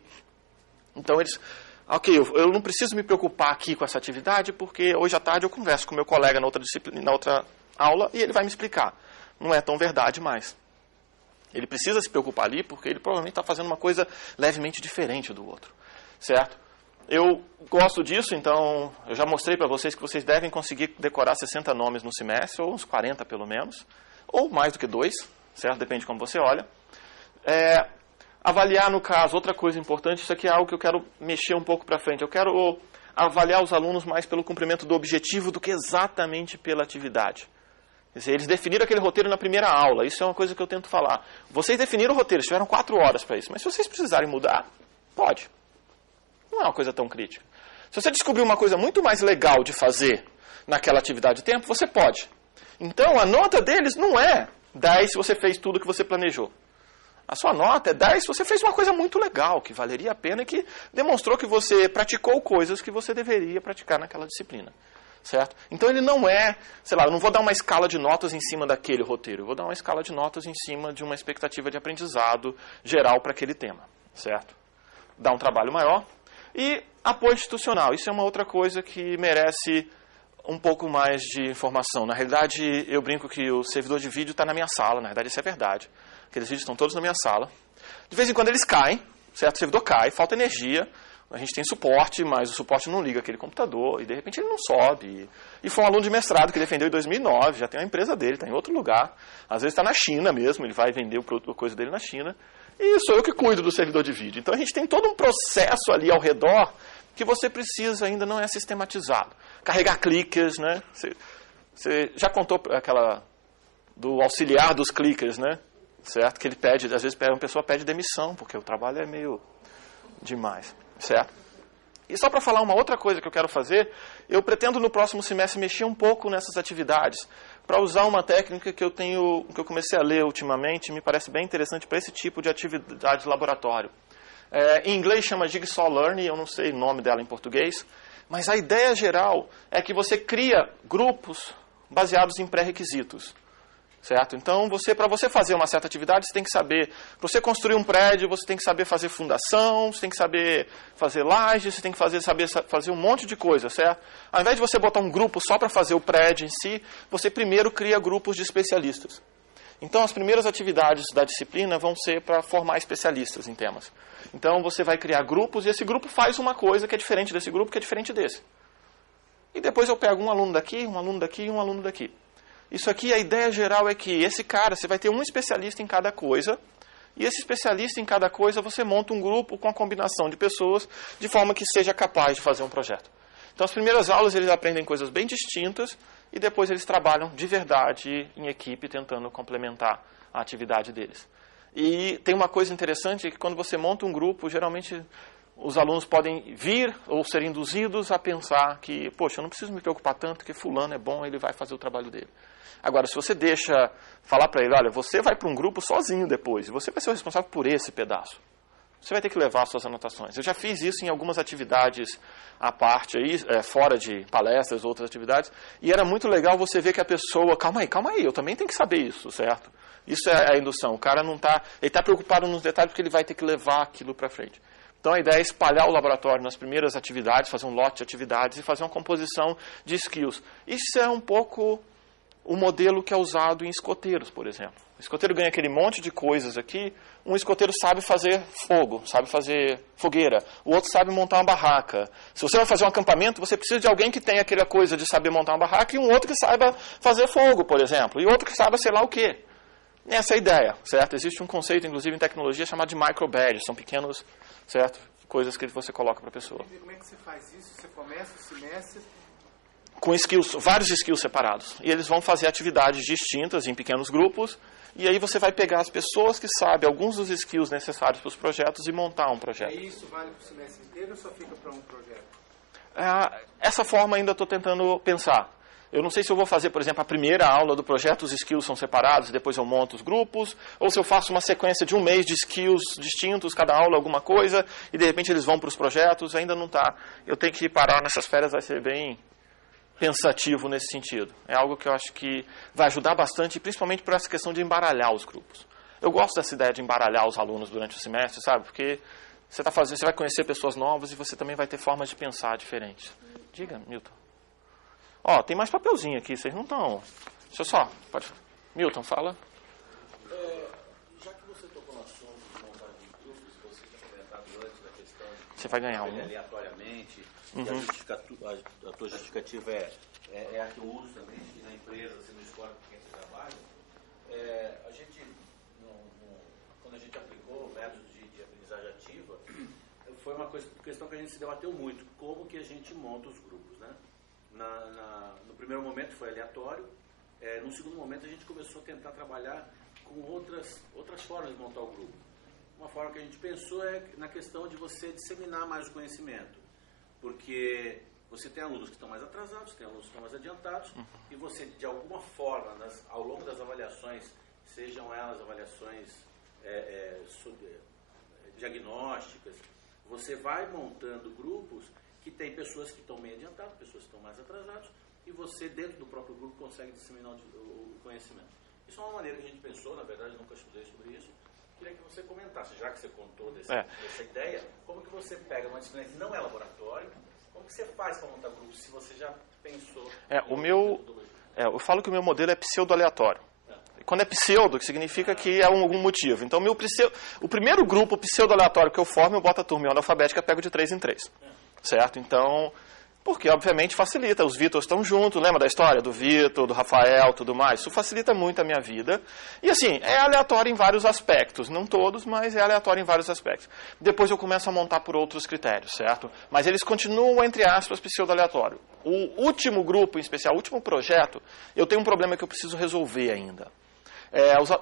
Então eles, eu não preciso me preocupar aqui com essa atividade porque hoje à tarde eu converso com meu colega na outra disciplina, na outra aula e ele vai me explicar. Não é tão verdade mais. Ele precisa se preocupar ali porque ele provavelmente está fazendo uma coisa levemente diferente do outro, certo? Eu gosto disso, então eu já mostrei para vocês que vocês devem conseguir decorar 60 nomes no semestre, ou uns 40 pelo menos, ou mais do que 2, certo? Depende de como você olha. Avaliar, no caso, outra coisa importante, isso aqui é algo que eu quero mexer um pouco para frente. Eu quero avaliar os alunos mais pelo cumprimento do objetivo do que exatamente pela atividade. Quer dizer, eles definiram aquele roteiro na primeira aula, isso é uma coisa que eu tento falar. Vocês definiram o roteiro, tiveram 4 horas para isso, mas se vocês precisarem mudar, pode. Não é uma coisa tão crítica. Se você descobrir uma coisa muito mais legal de fazer naquela atividade de tempo, você pode. Então, a nota deles não é 10 se você fez tudo que você planejou. A sua nota é 10 se você fez uma coisa muito legal, que valeria a pena e que demonstrou que você praticou coisas que você deveria praticar naquela disciplina. Certo? Então, ele não é, sei lá, eu não vou dar uma escala de notas em cima daquele roteiro. Eu vou dar uma escala de notas em cima de uma expectativa de aprendizado geral para aquele tema. Certo? Dá um trabalho maior. E apoio institucional, isso é uma outra coisa que merece um pouco mais de informação. Na realidade, eu brinco que o servidor de vídeo está na minha sala, na verdade isso é verdade. Aqueles vídeos estão todos na minha sala. De vez em quando eles caem, certo? O servidor cai, falta energia, a gente tem suporte, mas o suporte não liga aquele computador, e de repente ele não sobe. E foi um aluno de mestrado que defendeu em 2009, já tem uma empresa dele, está em outro lugar. Às vezes está na China mesmo, ele vai vender a coisa dele na China. E sou eu que cuido do servidor de vídeo. Então a gente tem todo um processo ali ao redor que você precisa, ainda não é sistematizado. Carregar clickers, né? Você já contou aquela do auxiliar dos clickers, né? Certo? Que ele pede, às vezes uma pessoa pede demissão, porque o trabalho é meio demais, certo? E só para falar uma outra coisa que eu quero fazer, eu pretendo no próximo semestre mexer um pouco nessas atividades, para usar uma técnica que eu comecei a ler ultimamente, me parece bem interessante para esse tipo de atividade de laboratório. Em inglês chama Jigsaw Learning, eu não sei o nome dela em português, mas a ideia geral é que você cria grupos baseados em pré-requisitos. Certo? Então, para você fazer uma certa atividade, você tem que saber, para você construir um prédio, você tem que saber fazer fundação, você tem que saber fazer laje, você tem que saber fazer um monte de coisa, certo? Ao invés de você botar um grupo só para fazer o prédio em si, você primeiro cria grupos de especialistas. Então, as primeiras atividades da disciplina vão ser para formar especialistas em temas. Então, você vai criar grupos e esse grupo faz uma coisa que é diferente desse grupo, que é diferente desse. E depois eu pego um aluno daqui, um aluno daqui e um aluno daqui. Isso aqui, a ideia geral é que esse cara, você vai ter um especialista em cada coisa, e esse especialista em cada coisa, você monta um grupo com a combinação de pessoas, de forma que seja capaz de fazer um projeto. Então, as primeiras aulas, eles aprendem coisas bem distintas, e depois eles trabalham de verdade em equipe, tentando complementar a atividade deles. E tem uma coisa interessante, que quando você monta um grupo, geralmente os alunos podem vir ou ser induzidos a pensar que, poxa, eu não preciso me preocupar tanto, que fulano é bom, ele vai fazer o trabalho dele. Agora, se você deixa falar para ele, olha, você vai para um grupo sozinho depois, e você vai ser o responsável por esse pedaço. Você vai ter que levar suas anotações. Eu já fiz isso em algumas atividades à parte, aí, fora de palestras, outras atividades, e era muito legal você ver que a pessoa, calma aí, eu também tenho que saber isso, certo? Isso é a indução. O cara não está, ele está preocupado nos detalhes porque ele vai ter que levar aquilo para frente. Então, a ideia é espalhar o laboratório nas primeiras atividades, fazer um lote de atividades e fazer uma composição de skills. Isso é um pouco o modelo que é usado em escoteiros, por exemplo. O escoteiro ganha aquele monte de coisas aqui. Um escoteiro sabe fazer fogo, sabe fazer fogueira. O outro sabe montar uma barraca. Se você vai fazer um acampamento, você precisa de alguém que tenha aquela coisa de saber montar uma barraca e um outro que saiba fazer fogo, por exemplo. E outro que saiba sei lá o quê. Essa é a ideia, certo? Existe um conceito, inclusive, em tecnologia chamado de micro-badges. São pequenos, certo? Coisas que você coloca para a pessoa. E como é que você faz isso? Você começa o semestre... Com skills, vários skills separados. E eles vão fazer atividades distintas em pequenos grupos. E aí você vai pegar as pessoas que sabem alguns dos skills necessários para os projetos e montar um projeto. E isso vale para o semestre inteiro ou só fica para um projeto? Essa forma ainda estou tentando pensar. Eu não sei se eu vou fazer, por exemplo, a primeira aula do projeto, os skills são separados, depois eu monto os grupos, ou se eu faço uma sequência de um mês de skills distintos, cada aula alguma coisa, e de repente eles vão para os projetos, ainda não está. Eu tenho que parar nessas férias, vai ser bem pensativo nesse sentido. É algo que eu acho que vai ajudar bastante, principalmente por essa questão de embaralhar os grupos. Eu gosto dessa ideia de embaralhar os alunos durante o semestre, sabe? Porque você vai conhecer pessoas novas e você também vai ter formas de pensar diferentes. Diga, Milton. Tem mais papelzinho aqui, vocês não estão... Deixa eu só... Pode... Milton, fala. Já que você tocou no assunto de montagem de grupos, você tinha comentado antes da questão de... Você vai ganhar um. Aleatoriamente, e a tua justificativa é a que eu uso também, que na empresa, você não escolhe com quem você trabalha. A gente, quando a gente aplicou métodos de aprendizagem ativa, foi uma questão que a gente se debateu muito, como que a gente monta os grupos, né? No primeiro momento foi aleatório, no segundo momento a gente começou a tentar trabalhar com outras formas de montar o grupo. Uma forma que a gente pensou é na questão de você disseminar mais o conhecimento, porque você tem alunos que estão mais atrasados, tem alunos que estão mais adiantados, e você, de alguma forma, ao longo das avaliações, sejam elas avaliações diagnósticas, você vai montando grupos que tem pessoas que estão meio adiantadas, pessoas que estão mais atrasadas, e você, dentro do próprio grupo, consegue disseminar o conhecimento. Isso é uma maneira que a gente pensou, na verdade, eu nunca estudei sobre isso. Queria que você comentasse, já que você contou dessa ideia, como que você pega uma disciplina que não é laboratório, como que você faz para montar grupo, se você já pensou... eu falo que o meu modelo é pseudo-aleatório. Quando é pseudo, que significa que é algum motivo. Então, o primeiro grupo pseudo-aleatório que eu formo, eu boto a turma em ordem alfabética e pego de 3 em 3. Certo? Então, porque obviamente facilita. Os Vitors estão juntos, lembra da história do Vitor, do Rafael, tudo mais? Isso facilita muito a minha vida. E assim, é aleatório em vários aspectos. Não todos, mas é aleatório em vários aspectos. Depois eu começo a montar por outros critérios, certo? Mas eles continuam, entre aspas, pseudo-aleatório. O último grupo, em especial, o último projeto, eu tenho um problema que eu preciso resolver ainda.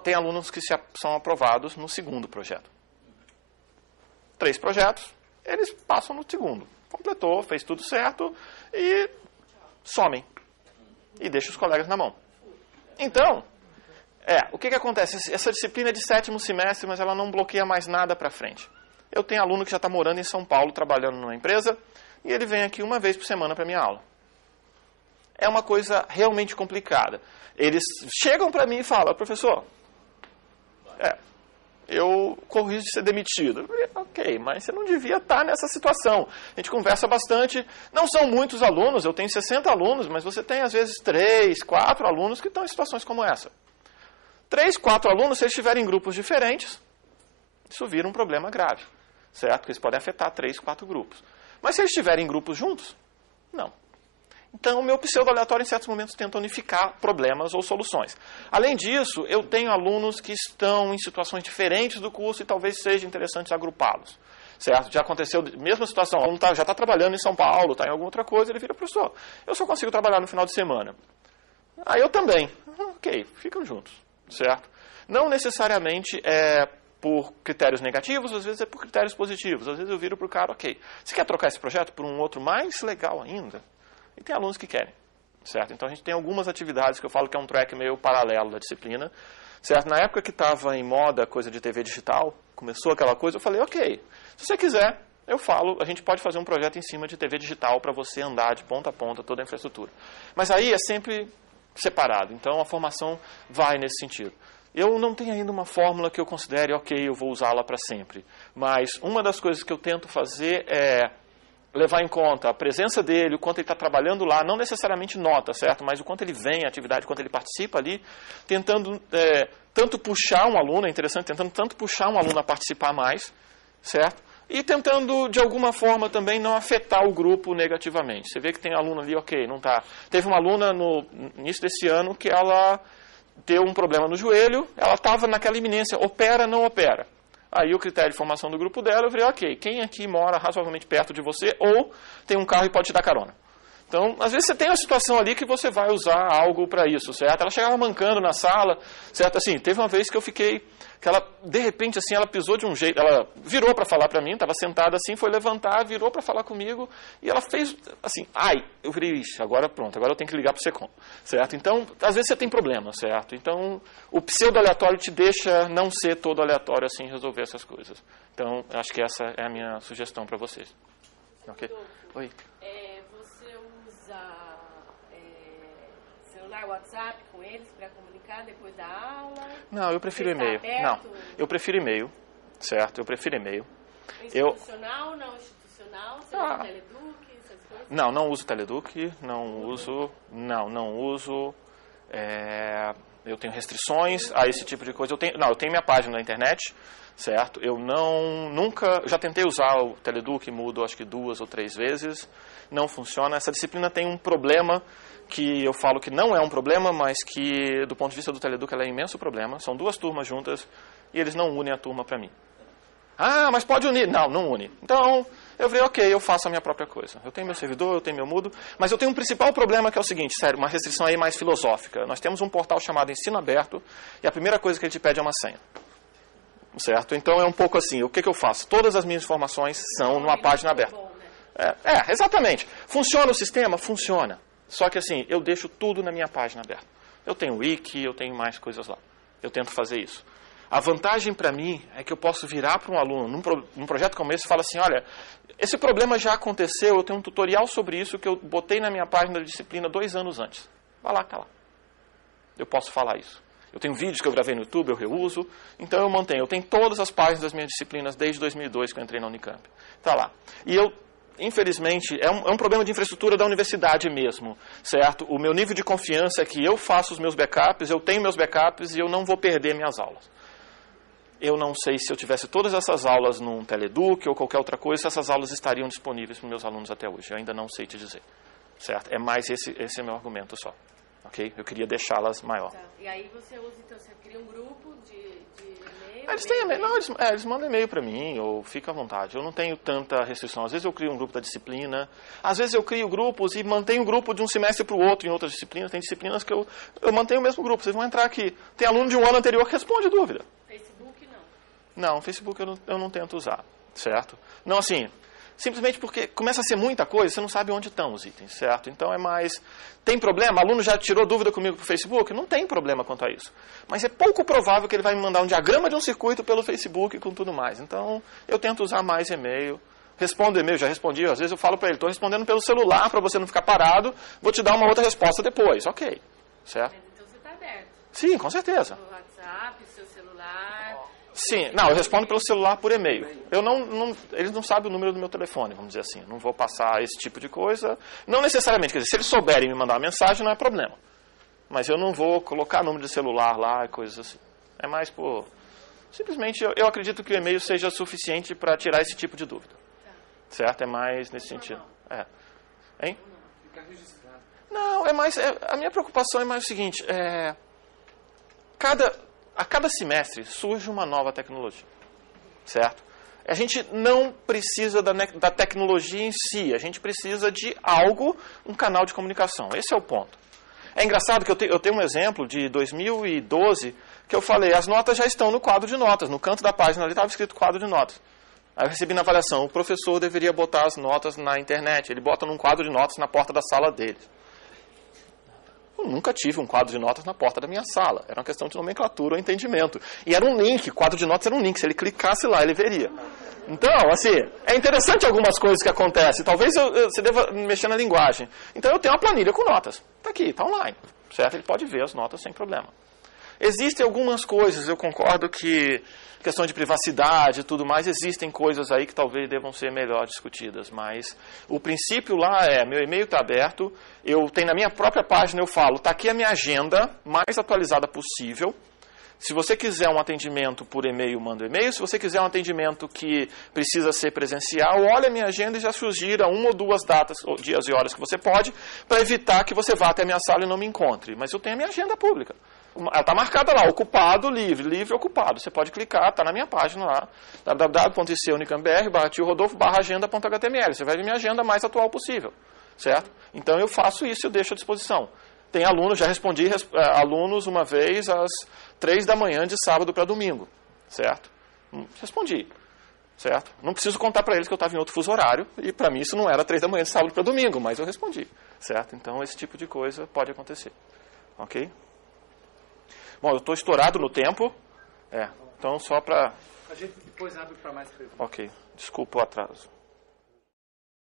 Tem alunos que são aprovados no segundo projeto. 3 projetos, eles passam no segundo. Completou, fez tudo certo e somem. E deixa os colegas na mão. Então, o que acontece? Essa disciplina é de 7º semestre, mas ela não bloqueia mais nada para frente. Eu tenho aluno que já está morando em São Paulo, trabalhando numa empresa, e ele vem aqui uma vez por semana para minha aula. É uma coisa realmente complicada. Eles chegam para mim e falam, professor, eu corro risco de ser demitido. Eu falei, ok, mas você não devia estar nessa situação. A gente conversa bastante. Não são muitos alunos, eu tenho 60 alunos, mas você tem às vezes 3, 4 alunos que estão em situações como essa. 3, 4 alunos, se eles estiverem em grupos diferentes, isso vira um problema grave. Certo? Porque eles podem afetar 3, 4 grupos. Mas se eles estiverem em grupos juntos, não. Então, o meu pseudo-aleatório, em certos momentos, tenta unificar problemas ou soluções. Além disso, eu tenho alunos que estão em situações diferentes do curso e talvez seja interessante agrupá-los. Certo? Já aconteceu, mesma situação, o aluno já está trabalhando em São Paulo, está em alguma outra coisa, ele vira, professor, eu só consigo trabalhar no final de semana. Aí eu também. Ok, ficam juntos. Certo? Não necessariamente por critérios negativos, às vezes é por critérios positivos. Às vezes eu viro para o cara, ok, você quer trocar esse projeto por um outro mais legal ainda? E tem alunos que querem, certo? Então a gente tem algumas atividades que eu falo que é um track meio paralelo da disciplina, certo? Na época que estava em moda a coisa de TV digital, começou aquela coisa, eu falei, ok, se você quiser, eu falo, a gente pode fazer um projeto em cima de TV digital para você andar de ponta a ponta toda a infraestrutura. Mas aí é sempre separado, então a formação vai nesse sentido. Eu não tenho ainda uma fórmula que eu considere, ok, eu vou usá-la para sempre. Mas uma das coisas que eu tento fazer é levar em conta a presença dele, o quanto ele está trabalhando lá, não necessariamente nota, certo? Mas o quanto ele vem à atividade, o quanto ele participa ali, tentando tanto puxar um aluno, é interessante, tentando tanto puxar um aluno a participar mais, certo? E tentando, de alguma forma, também não afetar o grupo negativamente. Você vê que tem aluno ali, ok, não está. Teve uma aluna no início desse ano que ela deu um problema no joelho, ela estava naquela iminência, opera, não opera. Aí o critério de formação do grupo dela, eu falei, ok, quem aqui mora razoavelmente perto de você ou tem um carro e pode te dar carona? Então, às vezes você tem uma situação ali que você vai usar algo para isso, certo? Ela chegava mancando na sala, certo? Assim, teve uma vez que eu fiquei, que ela, de repente, assim, ela pisou de um jeito, ela virou para falar para mim, estava sentada assim, foi levantar, virou para falar comigo, e ela fez, assim, ai, eu falei, ixi, agora pronto, agora eu tenho que ligar para o SECOM, certo? Então, às vezes você tem problema, certo? Então, o pseudo-aleatório te deixa não ser todo aleatório, assim, resolver essas coisas. Então, acho que essa é a minha sugestão para vocês. Ok? Oi. Celular, WhatsApp com eles para comunicar depois da aula? Não, eu prefiro e-mail. Não, eu prefiro e-mail, certo? Eu prefiro e-mail. Institucional, não institucional? Você usa Teleduc, essas coisas? Não, não uso Teleduc, não uso. Eu tenho restrições a esse tipo de coisa. Eu tenho minha página na internet, certo? Eu já tentei usar o Teleduc, mudo acho que 2 ou 3 vezes, não funciona. Essa disciplina tem um problema que eu falo que não é um problema, mas que do ponto de vista do Teleduc ela é um imenso problema. São 2 turmas juntas e eles não unem a turma para mim. Ah, mas pode unir. Não, não une. Então, eu falei, ok, eu faço a minha própria coisa. Eu tenho meu servidor, eu tenho meu mudo, mas eu tenho um principal problema que é o seguinte, sério, uma restrição aí mais filosófica. Nós temos um portal chamado Ensino Aberto e a primeira coisa que ele te pede é uma senha. Certo? Então é um pouco assim, o que eu faço? Todas as minhas informações são numa página aberta. Exatamente. Funciona o sistema? Funciona. Só que assim, eu deixo tudo na minha página aberta. Eu tenho wiki, eu tenho mais coisas lá. Eu tento fazer isso. A vantagem para mim é que eu posso virar para um aluno, num projeto como esse, e falar assim, olha, esse problema já aconteceu, eu tenho um tutorial sobre isso que eu botei na minha página de disciplina 2 anos antes. Vai lá, está lá. Eu posso falar isso. Eu tenho vídeos que eu gravei no YouTube, eu reuso, então eu mantenho. Eu tenho todas as páginas das minhas disciplinas desde 2002, que eu entrei na Unicamp. Está lá. E eu, infelizmente, é um problema de infraestrutura da universidade mesmo, certo? O meu nível de confiança é que eu faço os meus backups, eu tenho meus backups e eu não vou perder minhas aulas. Eu não sei se eu tivesse todas essas aulas num Teleduc ou qualquer outra coisa, se essas aulas estariam disponíveis para os meus alunos até hoje. Eu ainda não sei te dizer, certo? É mais esse é meu argumento só. Ok? Eu queria deixá-las maior. Tá. E aí você usa, então, você cria um grupo de e-mail? Eles têm e-mail. Não, eles mandam e-mail para mim, ou fica à vontade. Eu não tenho tanta restrição. Às vezes eu crio um grupo da disciplina, às vezes eu crio grupos e mantenho o grupo de um semestre para o outro em outras disciplinas. Tem disciplinas que eu mantenho o mesmo grupo. Vocês vão entrar aqui. Tem aluno de um ano anterior que responde dúvida. Facebook não? Não, Facebook eu não tento usar, certo? Não, assim, simplesmente porque começa a ser muita coisa, você não sabe onde estão os itens, certo? Então é mais... Tem problema? Aluno já tirou dúvida comigo para o Facebook? Não tem problema quanto a isso. Mas é pouco provável que ele vai me mandar um diagrama de um circuito pelo Facebook e com tudo mais. Então, eu tento usar mais e-mail. Respondo e-mail, já respondi. Às vezes eu falo para ele, estou respondendo pelo celular para você não ficar parado, vou te dar uma outra resposta depois. Ok, certo? Mas então você está aberto? Sim, com certeza. O WhatsApp, seu celular... Sim, não, eu respondo pelo celular por e-mail. Eles não sabem o número do meu telefone, vamos dizer assim. Eu não vou passar esse tipo de coisa. Não necessariamente, quer dizer, se eles souberem me mandar uma mensagem, não é problema. Mas eu não vou colocar número de celular lá e coisas assim. É mais por... Simplesmente, eu acredito que o e-mail seja suficiente para tirar esse tipo de dúvida. Certo? É mais nesse sentido. É. Hein? Fica registrado. Não, é mais... a minha preocupação é mais o seguinte, a cada semestre surge uma nova tecnologia, certo? A gente não precisa da tecnologia em si, a gente precisa de algo, um canal de comunicação. Esse é o ponto. É engraçado que eu tenho um exemplo de 2012 que eu falei, as notas já estão no quadro de notas, no canto da página ali estava escrito quadro de notas. Aí eu recebi na avaliação, o professor deveria botar as notas na internet, ele bota num quadro de notas na porta da sala dele. Eu nunca tive um quadro de notas na porta da minha sala. Era uma questão de nomenclatura ou entendimento. E era um link, quadro de notas era um link. Se ele clicasse lá, ele veria. Então, assim, é interessante algumas coisas que acontecem. Talvez você deva mexer na linguagem. Então, eu tenho uma planilha com notas. Está aqui, está online. Certo? Ele pode ver as notas sem problema. Existem algumas coisas, eu concordo que questão de privacidade e tudo mais, existem coisas aí que talvez devam ser melhor discutidas, mas o princípio lá é, meu e-mail está aberto, eu tenho na minha própria página, eu falo, está aqui a minha agenda mais atualizada possível, Se você quiser um atendimento por e-mail, manda um e-mail. Se você quiser um atendimento que precisa ser presencial, olha a minha agenda e já sugira 1 ou 2 datas, ou dias e horas que você pode, para evitar que você vá até a minha sala e não me encontre. Mas eu tenho a minha agenda pública. Ela está marcada lá, ocupado, livre, livre, ocupado. Você pode clicar, está na minha página lá, www.iceunicambr/tiorodolfo/agenda.html. Você vai ver minha agenda mais atual possível, certo? Então eu faço isso e eu deixo à disposição. Tem alunos, já respondi alunos uma vez às 3 da manhã de sábado para domingo, certo? Respondi, certo? Não preciso contar para eles que eu estava em outro fuso horário, e para mim isso não era 3 da manhã de sábado para domingo, mas eu respondi, certo? Então esse tipo de coisa pode acontecer, ok? Bom, eu estou estourado no tempo, então só para... A gente depois abre para mais perguntas. Ok, desculpa o atraso.